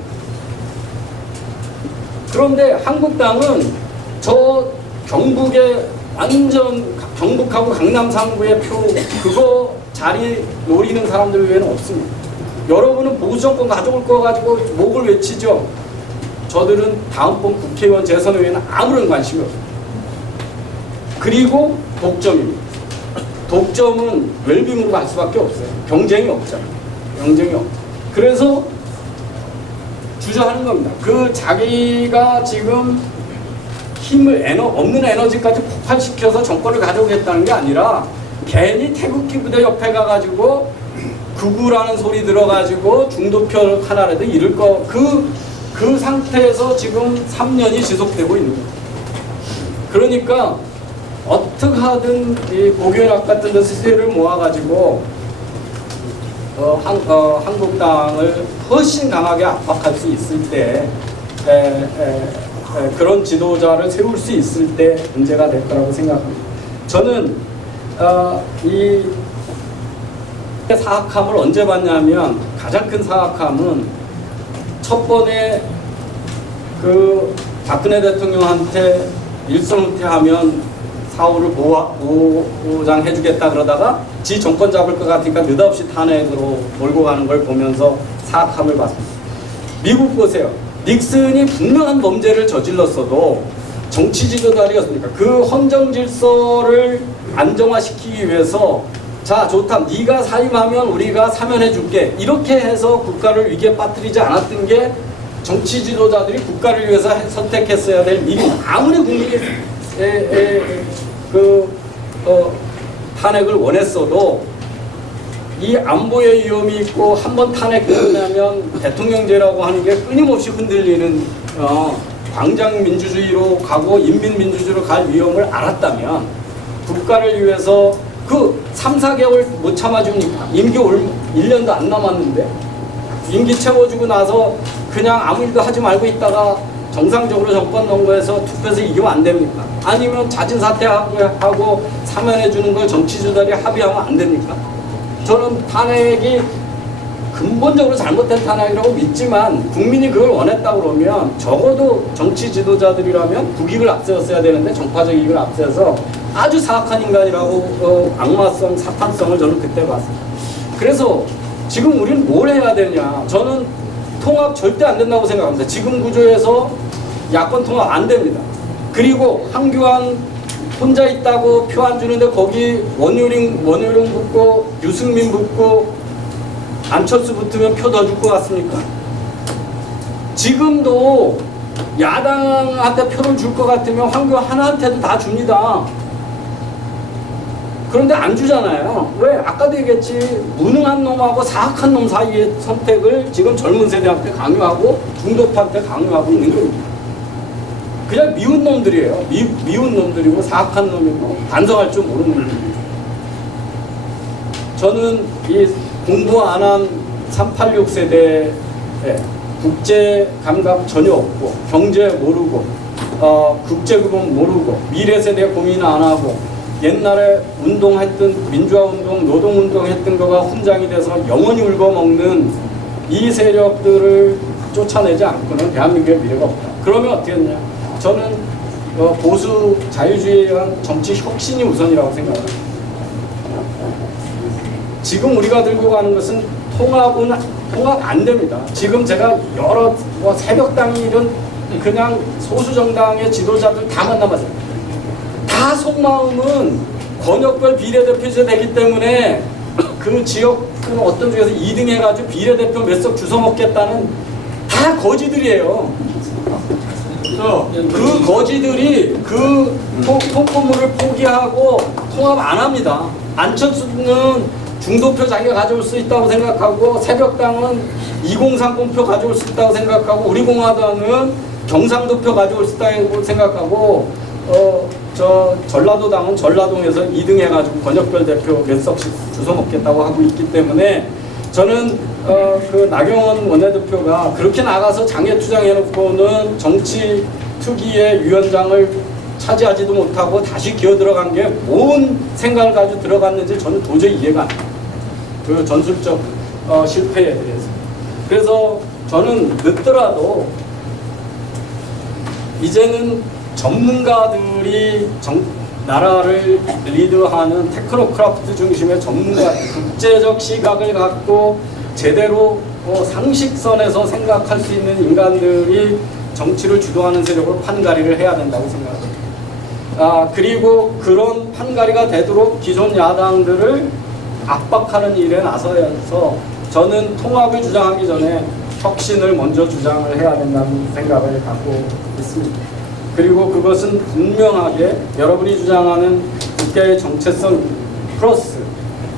그런데 한국당은 저 경북의 완전 경북하고 강남 3구의 표 그거 자리 노리는 사람들 외에는 없습니다. 여러분은 보수정권 가져올 거 가지고 목을 외치죠. 저들은 다음번 국회의원 재선 외에는 아무런 관심이 없습니다. 그리고 독점입니다. 독점은 웰빙으로 갈 수밖에 없어요. 경쟁이 없잖아요. 경쟁이 없죠. 그래서 주저하는 겁니다. 그 자기가 지금 힘을 없는 에너지까지 폭발시켜서 정권을 가져오겠다는 게 아니라 괜히 태극기 부대 옆에 가가지고 극우라는 소리 들어가지고 중도표 하나라도 잃을 거 그 상태에서 지금 3년이 지속되고 있는 거예요. 그러니까 어떻게 하든 이 고교연합 같은 데서 세를 모아가지고 한국당을 훨씬 강하게 압박할 수 있을 때 그런 지도자를 세울 수 있을 때 문제가 될 거라고 생각합니다. 저는 이 사악함을 언제 봤냐면 가장 큰 사악함은 첫 번에 그 박근혜 대통령한테 일선후퇴하면 사후를 보장해주겠다 그러다가 지 정권 잡을 것 같으니까 느닷없이 탄핵으로 몰고 가는 걸 보면서 사악함을 봤습니다. 미국 보세요. 닉슨이 분명한 범죄를 저질렀어도 정치 지도자였으니까 그 헌정 질서를 안정화시키기 위해서 자 좋다 네가 사임하면 우리가 사면해 줄게 이렇게 해서 국가를 위기에 빠뜨리지 않았던 게 정치 지도자들이 국가를 위해서 선택했어야 될 일이 아무리 국민이 탄핵을 원했어도 이 안보의 위험이 있고 한번 탄핵되면 대통령제라고 하는 게 끊임없이 흔들리는 광장 민주주의로 가고 인민민주주의로 갈 위험을 알았다면 국가를 위해서 그 3, 4개월 못 참아줍니까? 임기 1년도 안 남았는데 임기 채워주고 나서 그냥 아무 일도 하지 말고 있다가 정상적으로 정권 선거에서 투표해서 이기면 안 됩니까? 아니면 자진 사퇴하고 사면해주는 걸 정치주들이 합의하면 안 됩니까? 저는 탄핵이 근본적으로 잘못된 탄핵이라고 믿지만 국민이 그걸 원했다 그러면 적어도 정치 지도자들이라면 국익을 앞세웠어야 되는데 정파적 이익을 앞세워서 아주 사악한 인간이라고 악마성, 사탄성을 저는 그때 봤습니다. 그래서 지금 우리는 뭘 해야 되냐? 저는 통합 절대 안 된다고 생각합니다. 지금 구조에서 야권 통합 안 됩니다. 그리고 황교안 혼자 있다고 표 안 주는데 거기 원효룡 붙고 유승민 붙고 안철수 붙으면 표 더 줄 것 같습니까? 지금도 야당한테 표를 줄 것 같으면 황교안 하나한테도 다 줍니다. 그런데 안 주잖아요. 왜? 아까도 얘기했지. 무능한 놈하고 사악한 놈 사이의 선택을 지금 젊은 세대한테 강요하고 중도파한테 강요하고 있는 겁니다. 그냥 미운 놈들이에요. 미운 놈들이고 사악한 놈이고 반성할 줄 모르는 놈들이에요. 저는 이 공부 안 한 386 세대에 국제 감각 전혀 없고 경제 모르고 국제구분 모르고 미래 세대 고민 안 하고 옛날에 운동했던 민주화운동, 노동운동 했던 거가 훈장이 돼서 영원히 울거먹는 이 세력들을 쫓아내지 않고는 대한민국의 미래가 없다. 그러면 어떻게 했냐? 저는 보수 자유주의에 의한 정치 혁신이 우선이라고 생각합니다. 지금 우리가 들고 가는 것은 통합 안 됩니다. 지금 제가 여러 새벽당 이런 그냥 소수 정당의 지도자들 다 만나봤어요. 다 속마음은 권역별 비례대표제 되기 때문에 그 지역은 어떤 쪽에서 2등 해가지고 비례대표 몇 석 주워먹겠다는 다 거지들이에요. 그 거지들이 그 통포물을 포기하고 통합 안 합니다. 안철수는 중도표 자기가 가져올 수 있다고 생각하고 새벽당은 2030표 가져올 수 있다고 생각하고 우리 공화당은 경상도표 가져올 수 있다고 생각하고 전라도당은 전라동에서 2등 해가지고 권역별 대표 몇 석씩 주워먹겠다고 하고 있기 때문에 저는 그 나경원 원내대표가 그렇게 나가서 장애 투쟁해놓고는 정치 투기의 위원장을 차지하지도 못하고 다시 기어 들어간 게 뭔 생각을 가지고 들어갔는지 저는 도저히 이해가 안 돼요. 그 전술적 실패에 대해서. 그래서 저는 늦더라도 이제는 전문가들이 나라를 리드하는 테크노크라프트 중심의 전문가, 국제적 시각을 갖고 제대로 상식선에서 생각할 수 있는 인간들이 정치를 주도하는 세력으로 판가리를 해야 된다고 생각합니다. 그리고 그런 판가리가 되도록 기존 야당들을 압박하는 일에 나서서 저는 통합을 주장하기 전에 혁신을 먼저 주장을 해야 된다는 생각을 갖고 있습니다. 그리고 그것은 분명하게 여러분이 주장하는 국가의 정체성 플러스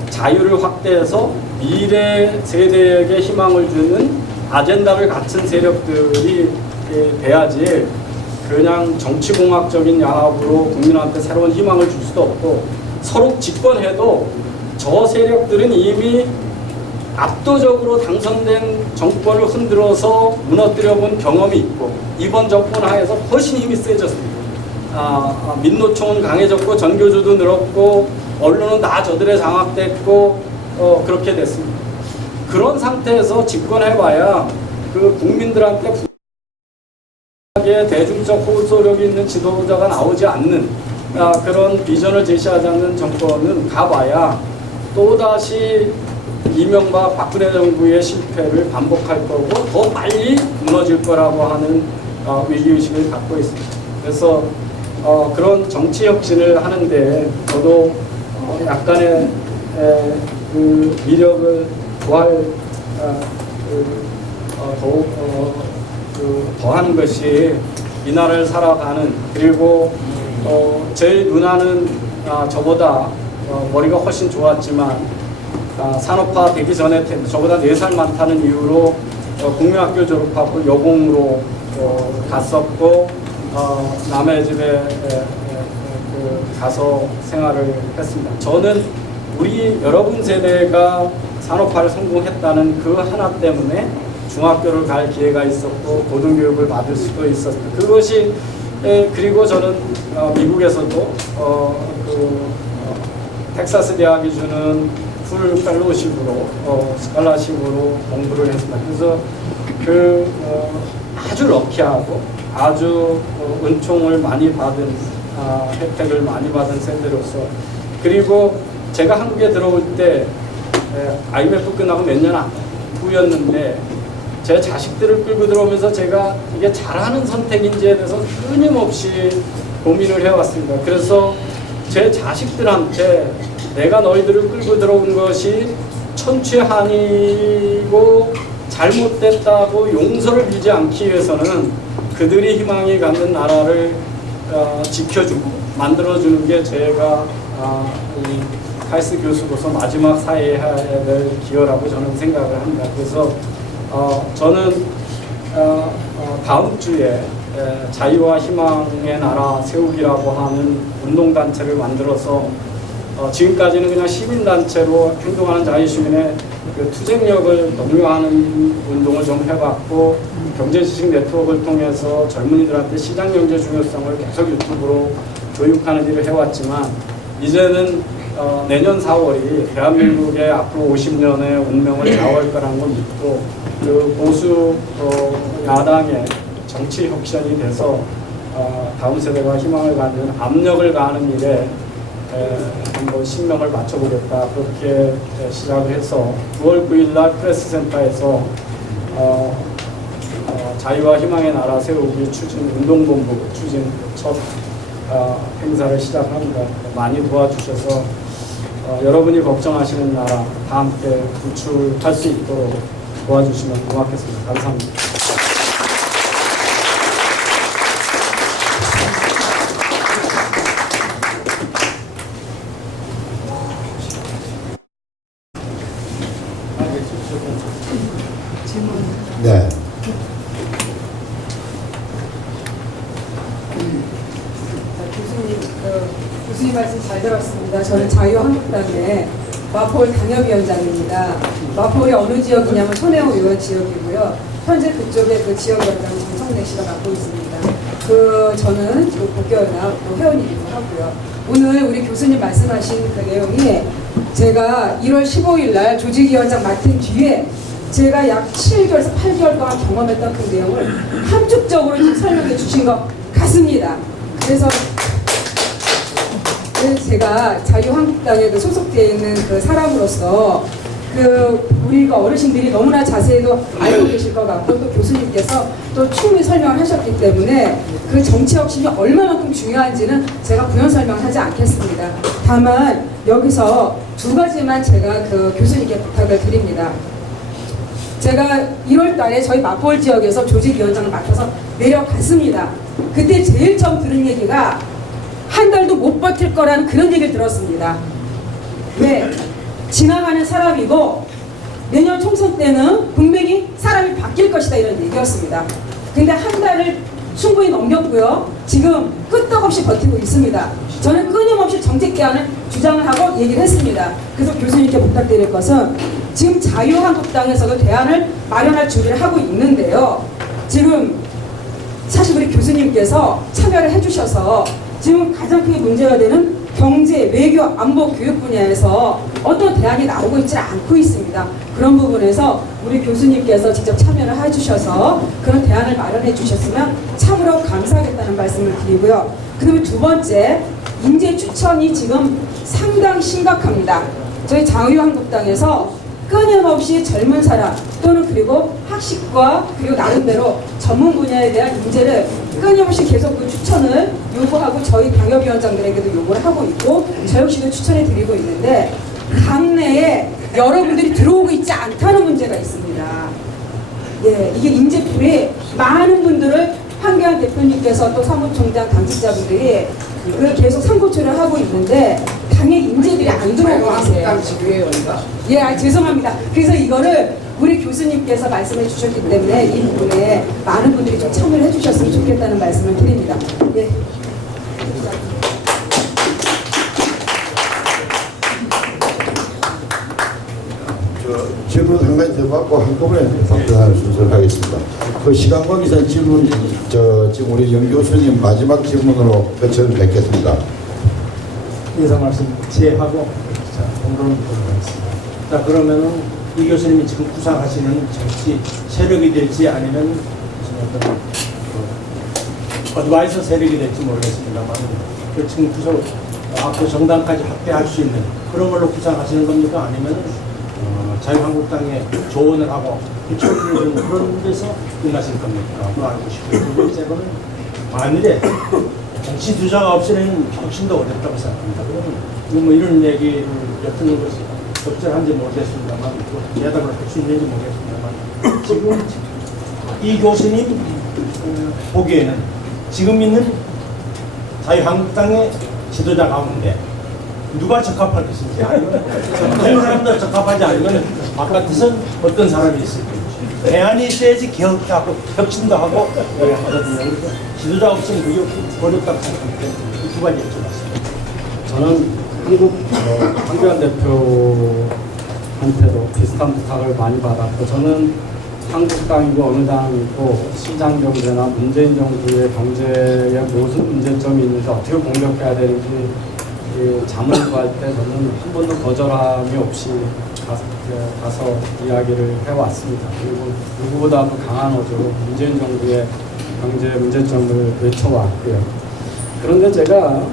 자유를 확대해서 미래 세대에게 희망을 주는 아젠다를 갖춘 세력들이 돼야지 그냥 정치공학적인 양압으로 국민한테 새로운 희망을 줄 수도 없고 서로 집권해도 저 세력들은 이미 압도적으로 당선된 정권을 흔들어서 무너뜨려본 경험이 있고 이번 정권 하에서 훨씬 힘이 세졌습니다. 민노총은 강해졌고 전교조도 늘었고 언론은 다 저들의 장악됐고 그렇게 됐습니다. 그런 상태에서 집권해봐야 그 국민들한테 대중적 호소력이 있는 지도자가 나오지 않는 그런 비전을 제시하지 않는 정권은 가봐야 또다시 이명박 박근혜 정부의 실패를 반복할 거고 더 빨리 무너질 거라고 하는 위기의식을 갖고 있습니다. 그래서 그런 정치 혁신을 하는데 저도 약간의 그 위력을 더하는 것이 이 나라를 살아가는 그리고 제 누나는 저보다 머리가 훨씬 좋았지만 산업화되기 전에 저보다 4살 많다는 이유로 국민학교 졸업하고 여공으로 갔었고 남의 집에 가서 생활을 했습니다. 저는 우리 여러분 세대가 산업화를 성공했다는 그 하나 때문에 중학교를 갈 기회가 있었고 고등교육을 받을 수도 있었습니다. 그것이 그리고 저는 미국에서도 텍사스 대학이 주는 풀 펠로우십으로 스칼라십으로 공부를 했습니다. 그래서 아주 럭키하고 아주 은총을 많이 받은 혜택을 많이 받은 세대로서 그리고 제가 한국에 들어올 때 IMF 끝나고 몇 년 후였는데 제 자식들을 끌고 들어오면서 제가 이게 잘하는 선택인지에 대해서 끊임없이 고민을 해왔습니다. 그래서 제 자식들한테 내가 너희들을 끌고 들어온 것이 천추한이고 잘못됐다고 용서를 빌지 않기 위해서는 그들이 희망이 갖는 나라를 지켜주고 만들어주는 게 제가 이 칼스 교수로서 마지막 사회해야 될 기여라고 저는 생각을 합니다. 그래서 저는 다음 주에 자유와 희망의 나라 세우기라고 하는 운동단체를 만들어서 지금까지는 그냥 시민단체로 행동하는 자유시민의 그 투쟁력을 독려하는 운동을 좀 해봤고 경제지식 네트워크를 통해서 젊은이들한테 시장경제 중요성을 계속 유튜브로 교육하는 일을 해왔지만 이제는 내년 4월이 대한민국의 앞으로 50년의 운명을 좌우할 거라는 걸 믿고 그 보수 야당의 정치 혁신이 돼서 다음 세대가 희망을 갖는 압력을 가하는 일에 한번 신명을 맞춰보겠다 그렇게 시작을 해서 9월 9일 날 프레스센터에서 자유와 희망의 나라 세우기 추진 운동본부 추진 첫 행사를 시작합니다. 많이 도와주셔서 여러분이 걱정하시는 나라 다 함께 구출할 수 있도록 도와주시면 고맙겠습니다. 감사합니다. 네. 교수님 말씀 잘 들었습니다. 저는 자유한국당의 마포울 당협위원장입니다. 마포울이 어느 지역이냐면 손혜원 의원 지역이고요. 현재 그쪽에 그 지역위원장은 정성래 씨가 맡고 있습니다. 저는 국회의원 회원이기도 하고요. 오늘 우리 교수님 말씀하신 그 내용이 제가 1월 15일 날 조직위원장 맡은 뒤에 제가 약 7개월에서 8개월 동안 경험했던 그 내용을 함축적으로 좀 설명해 주신 것 같습니다. 그래서 제가 자유한국당에 소속되어 있는 그 사람으로서 우리가 어르신들이 너무나 자세히도 알고 계실 것 같고 또 교수님께서 또 충분히 설명을 하셨기 때문에 그 정치 혁신이 얼마만큼 중요한지는 제가 부연 설명을 하지 않겠습니다. 다만 여기서 두 가지만 제가 교수님께 부탁을 드립니다. 제가 1월 달에 저희 마포울 지역에서 조직위원장을 맡아서 내려갔습니다. 그때 제일 처음 들은 얘기가 한 달도 못 버틸 거라는 그런 얘기를 들었습니다. 왜? 지나가는 사람이고 내년 총선 때는 분명히 사람이 바뀔 것이다 이런 얘기였습니다. 근데 한 달을 충분히 넘겼고요. 지금 끄떡없이 버티고 있습니다. 저는 끊임없이 정책 개헌을 주장을 하고 얘기를 했습니다. 그래서 교수님께 부탁드릴 것은 지금 자유한국당에서도 대안을 마련할 준비를 하고 있는데요. 지금 사실 우리 교수님께서 참여를 해주셔서 지금 가장 크게 문제가 되는 경제, 외교, 안보, 교육 분야에서 어떤 대안이 나오고 있지 않고 있습니다. 그런 부분에서 우리 교수님께서 직접 참여를 해주셔서 그런 대안을 마련해 주셨으면 참으로 감사하겠다는 말씀을 드리고요. 그 다음에 두 번째, 인재 추천이 지금 상당히 심각합니다. 저희 자유한국당에서 끊임없이 젊은 사람 또는 그리고 학식과 그리고 나름대로 전문 분야에 대한 인재를 끊임없이 계속 그 추천을 요구하고 저희 당협위원장들에게도 요구를 하고 있고 저 역시도 추천해 드리고 있는데 당내에 여러분들이 들어오고 있지 않다는 문제가 있습니다. 예, 이게 인재풀이 많은 분들을 황교안 대표님께서 또 사무총장 당직자분들이 그 계속 상고초를 하고 있는데 당의 인재들이 안 들어오고 계세요. 예, 죄송합니다. 그래서 이거를 우리 교수님께서 말씀해 주셨기 때문에 이 부분에 많은 분들이 좀 참여를 해주셨으면 좋겠다는 말씀을 드립니다. 예. 질문 한 가지 더 받고 한꺼번에 답변하는 순서를 하겠습니다. 그 시간 관계상 질문, 지금 우리 영 교수님 마지막 질문으로 저는 뵙겠습니다. 인사 말씀 지혜하고 자, 본론을 보도록 하겠습니다. 자, 그러면은 이 교수님이 지금 구상하시는 정치 세력이 될지 아니면 무슨 어떤 어드바이서 세력이 될지 모르겠습니다만 그 지금 앞으로 정당까지 합배할 수 있는 그런 걸로 구상하시는 겁니까? 아니면 자유한국당에 조언을 하고 기초를 주는 그런 데서 끝나실 겁니까? 그거 알고 싶고요. 두 번째로는 만일에 정치 투자가 없이는 혁신도 어렵다고 생각합니다. 그러면 뭐 이런 얘기를 엿드는 것이 적절한지 모르겠습니다만 대답을 할 수 있는지 모르겠습니다만 지금 이 교수님 보기에는 지금 있는 자유한국당의 지도자 가운데 누가 적합할 것인지 아니면 다른 사람들 적합하지 않으면 바깥에서 어떤 사람이 있을 건지 대안이 있어야지 개혁도 하고 혁신도 하고 하거든요. 그래서 지도자 없이는 그게 어렵다고 생각하기 때문에 이 두 가지 여쭤봤습니다. 저는 황교안 대표한테도 비슷한 부탁을 많이 받았고 저는 한국당이고 어느 당이고 시장 경제나 문재인 정부의 경제에 무슨 문제점이 있는지 어떻게 공격해야 되는지 자문을 구할 때 저는 한 번도 거절함이 없이 가서 이야기를 해왔습니다. 그리고 누구보다도 강한 어조로 문재인 정부의 경제 문제점을 외쳐왔고요. 그런데 제가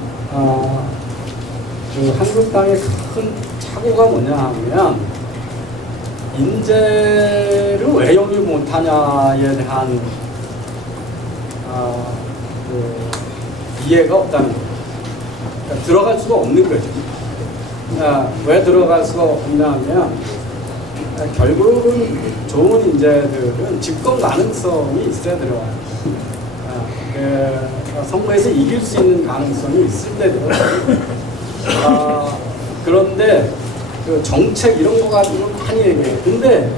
그 한국당의 큰 착오가 뭐냐 하면 인재를 왜 영입 못하냐에 대한 이해가 없다는 거예요. 그러니까 들어갈 수가 없는 거죠. 왜 들어갈 수가 없냐면 결국은 좋은 인재들은 집권 가능성이 있어야 들어가요. 선거에서 이길 수 있는 가능성이 있을 때 들어가요. 그런데 그 정책 이런 거 가지고 많이 얘기해요. 근데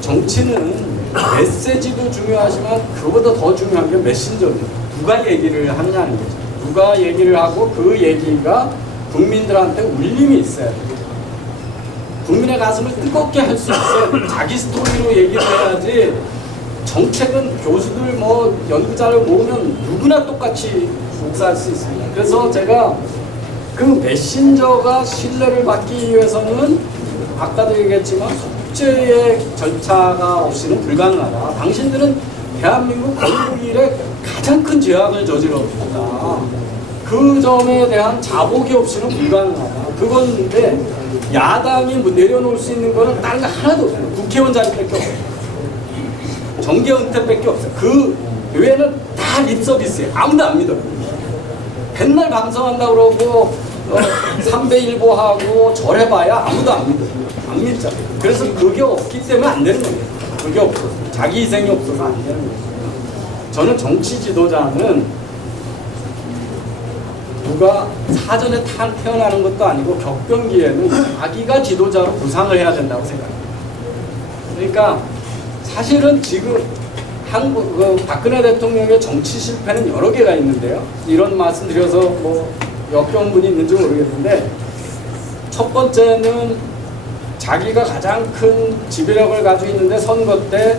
정치는 메시지도 중요하지만 그보다 더 중요한 게 메신저입니다. 누가 얘기를 하느냐는 거죠. 누가 얘기를 하고 그 얘기가 국민들한테 울림이 있어야 돼요. 국민의 가슴을 뜨겁게 할 수 있어야 돼요. 자기 스토리로 얘기를 해야지 정책은 교수들 뭐 연구자를 모으면 누구나 똑같이 복사할 수 있습니다. 그래서 제가 그 메신저가 신뢰를 받기 위해서는 아까도 얘기했지만 속죄의 절차가 없이는 불가능하다. 당신들은 대한민국 건국 이래 가장 큰 죄악을 저질렀다. 그 점에 대한 자복이 없이는 불가능하다. 그건데 야당이 내려놓을 수 있는 거는 다른 거 하나도 없어요. 국회의원 자리밖에 없어요. 정계 은퇴밖에 없어요. 그 외에는 다 립서비스예요. 아무도 안 믿어요. 맨날 방송한다고 그러고 3배 1보하고 절해봐야 아무도 안 믿어요. 안 믿잖아요. 그래서 그게 없기 때문에 안 되는 거예요. 그게 없어서. 자기 희생이 없어서 안 되는 거예요. 저는 정치 지도자는 누가 사전에 태어나는 것도 아니고 격변기에는 자기가 지도자로 구상을 해야 된다고 생각합니다. 그러니까 사실은 지금 박근혜 대통령의 정치 실패는 여러 개가 있는데요. 이런 말씀 드려서 뭐 역겨운 분이 있는지 모르겠는데 첫 번째는 자기가 가장 큰 지배력을 가지고 있는데 선거 때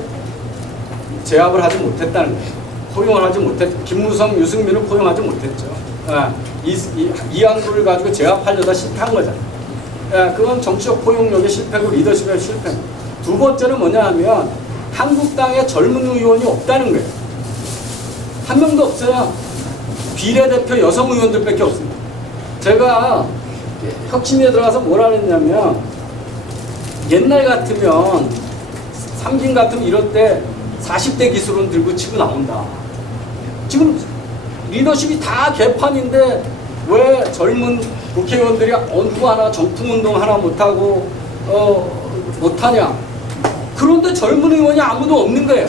제압을 하지 못했다는 거예요. 포용을 하지 못했죠. 김무성, 유승민을 포용하지 못했죠. 이한구를 가지고 제압하려다 실패한 거잖아요. 그건 정치적 포용력의 실패고 리더십의 실패입니다. 두 번째는 뭐냐 하면 한국당에 젊은 의원이 없다는 거예요. 한 명도 없어요. 비례대표 여성 의원들밖에 없습니다. 제가 혁신에 들어가서 뭐라 그랬냐면 옛날 같으면 삼김 같으면 이럴 때 40대 기술은 들고 치고 나온다. 지금 리더십이 다 개판인데 왜 젊은 국회의원들이 누구 하나 정풍운동 하나 못하고 못하냐. 그런데 젊은 의원이 아무도 없는 거예요.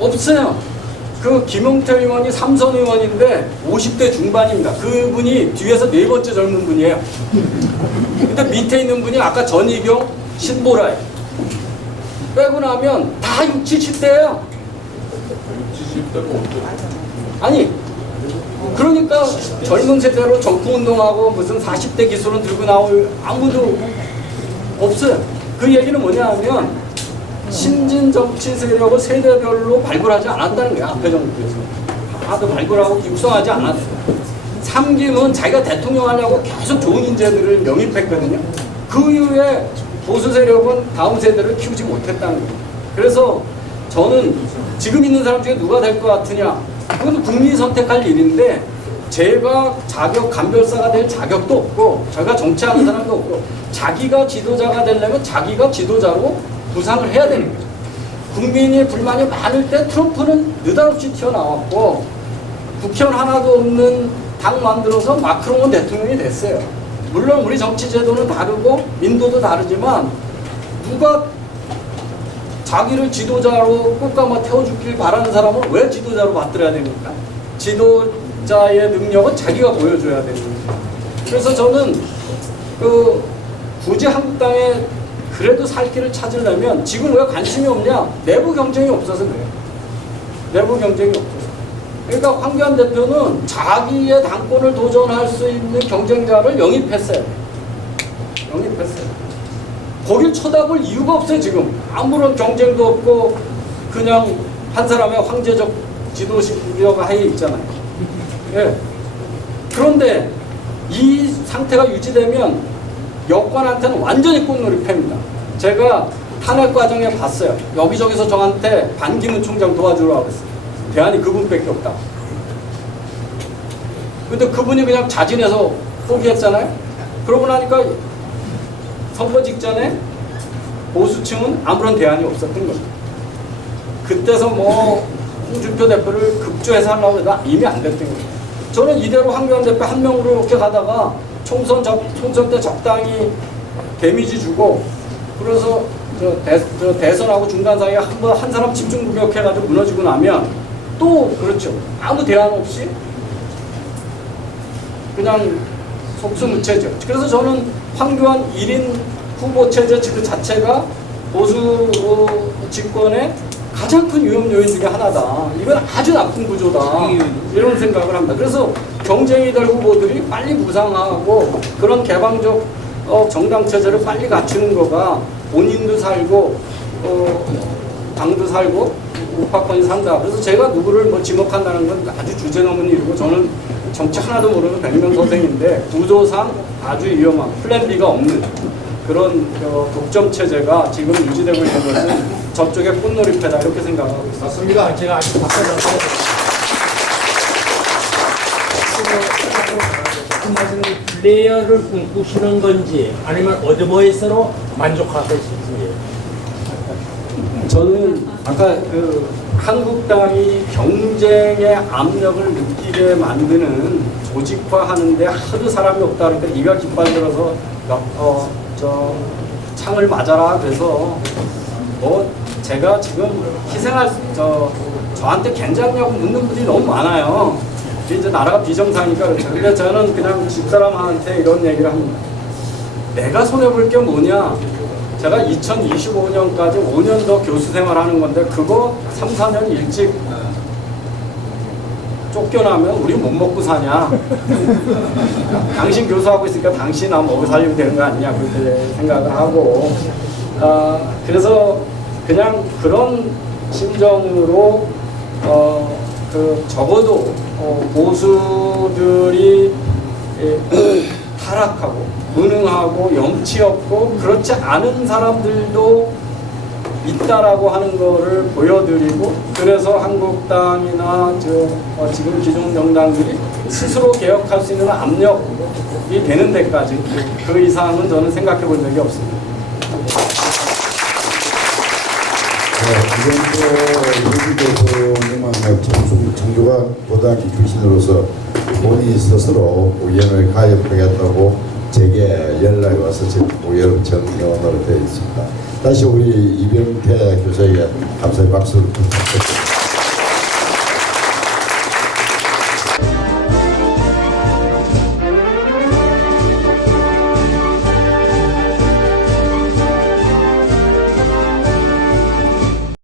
없어요. 그 김용태 의원이 삼선 의원인데 50대 중반입니다. 그분이 뒤에서 네 번째 젊은 분이에요. 근데 밑에 있는 분이 아까 전희경, 신보라예요. 빼고 나면 다 60, 70대예요. 아니, 그러니까 젊은 세대로 정풍운동하고 무슨 40대 기술은 들고 나올 아무도 없어요. 그 얘기는 뭐냐 하면 신진 정치 세력을 세대별로 발굴하지 않았다는 거야. 앞에 정부에서 다들 발굴하고 육성하지 않았어요. 삼김은 자기가 대통령 하려고 계속 좋은 인재들을 영입했거든요. 그 이후에 보수 세력은 다음 세대를 키우지 못했다는 거예요. 그래서 저는 지금 있는 사람 중에 누가 될 것 같으냐, 그건 국민이 선택할 일인데 제가 간별사가 될 자격도 없고 제가 정치하는 사람도 없고, 자기가 지도자가 되려면 자기가 지도자로 부상을 해야 되는 거죠. 국민이 불만이 많을 때 트럼프는 느닷없이 튀어나왔고, 국회의원 하나도 없는 당 만들어서 마크롱은 대통령이 됐어요. 물론 우리 정치 제도는 다르고 민도도 다르지만 누가 자기를 지도자로 꼭 감아 태워주길 바라는 사람은 왜 지도자로 받들어야 됩니까? 지도자의 능력은 자기가 보여줘야 됩니다. 그래서 저는 굳이 한국당에 그래도 살 길을 찾으려면 지금 왜 관심이 없냐? 내부 경쟁이 없어서 그래요. 내부 경쟁이 없어서. 그러니까 황교안 대표는 자기의 당권을 도전할 수 있는 경쟁자를 영입했어요. 거길 쳐다볼 이유가 없어요. 지금 아무런 경쟁도 없고 그냥 한 사람의 황제적 지도력 하에 있잖아요. 예. 그런데 이 상태가 유지되면 여권한테는 완전히 꽃놀이패입니다. 제가 탄핵 과정에 봤어요. 여기저기서 저한테 반기문 총장 도와주라고 했어요. 대안이 그분밖에 없다. 근데 그분이 그냥 자진해서 포기했잖아요. 그러고 나니까 선거 직전에 보수층은 아무런 대안이 없었던 거죠. 그때서 홍준표 대표를 급조해서 하려고 해도 이미 안 됐던 거죠. 저는 이대로 황교안 대표 한 명으로 이렇게 가다가 총선 때 적당히 데미지 주고, 그래서 대선하고 중간 사이에 한 사람 집중 공격해가지고 무너지고 나면 또 그렇죠. 아무 대안 없이 그냥 속수무책이죠. 그래서 저는 황교안 1인 후보 체제 그 자체가 보수 집권의 가장 큰 위험 요인 중에 하나다. 이건 아주 나쁜 구조다. 이런 생각을 합니다. 그래서 경쟁이 될 후보들이 빨리 부상하고 그런 개방적 정당 체제를 빨리 갖추는 거가 본인도 살고 당도 살고 우파권이 산다. 그래서 제가 누구를 지목한다는 건 아주 주제넘은 일이고, 저는 정치 하나도 모르는 백명 선생인데 구조상 아주 위험한 플랜 B가 없는 그런 독점 체제가 지금 유지되고 있는 것은 저쪽의 꽃놀이패다, 이렇게 생각하고 있습니다. 맞습니다. 제가 아직 답변하고 플레이어를 꿈꾸시는 건지 아니면 어드바이서로 만족하시는지. 저는 아까 한국당이 경쟁의 압력을 느끼게 만드는 조직화하는데 하도 사람이 없다 그러니까 이가 깃발 들어서 창을 맞아라. 그래서 제가 지금 희생할 저한테 괜찮냐고 묻는 분이 너무 많아요. 이제 나라가 비정상이니까 그렇죠. 근데 저는 그냥 집사람한테 이런 얘기를 합니다. 내가 손해볼 게 뭐냐? 제가 2025년까지 5년 더 교수 생활하는 건데 그거 3, 4년 일찍 쫓겨나면 우리 못 먹고 사냐? 당신 교수하고 있으니까 당신 먹고 살리면 되는 거 아니냐? 그렇게 생각을 하고, 그래서 그냥 그런 심정으로 적어도 보수들이 타락하고 무능하고 염치 없고 그렇지 않은 사람들도 있다라고 하는 거를 보여드리고, 그래서 한국당이나 지금 기존 정당들이 스스로 개혁할 수 있는 압력이 되는 데까지 그 이상은 저는 생각해 본 적이 없습니다. 이정도 교수님은 청주가 고등학교 출신으로서 본인이 스스로 의원을 가입하겠다고 제게 연락이 와서 지금 의원 정의원으로 되어 있습니다. 다시 우리 이병태 교수에게 감사의 박수를 부탁드립니다.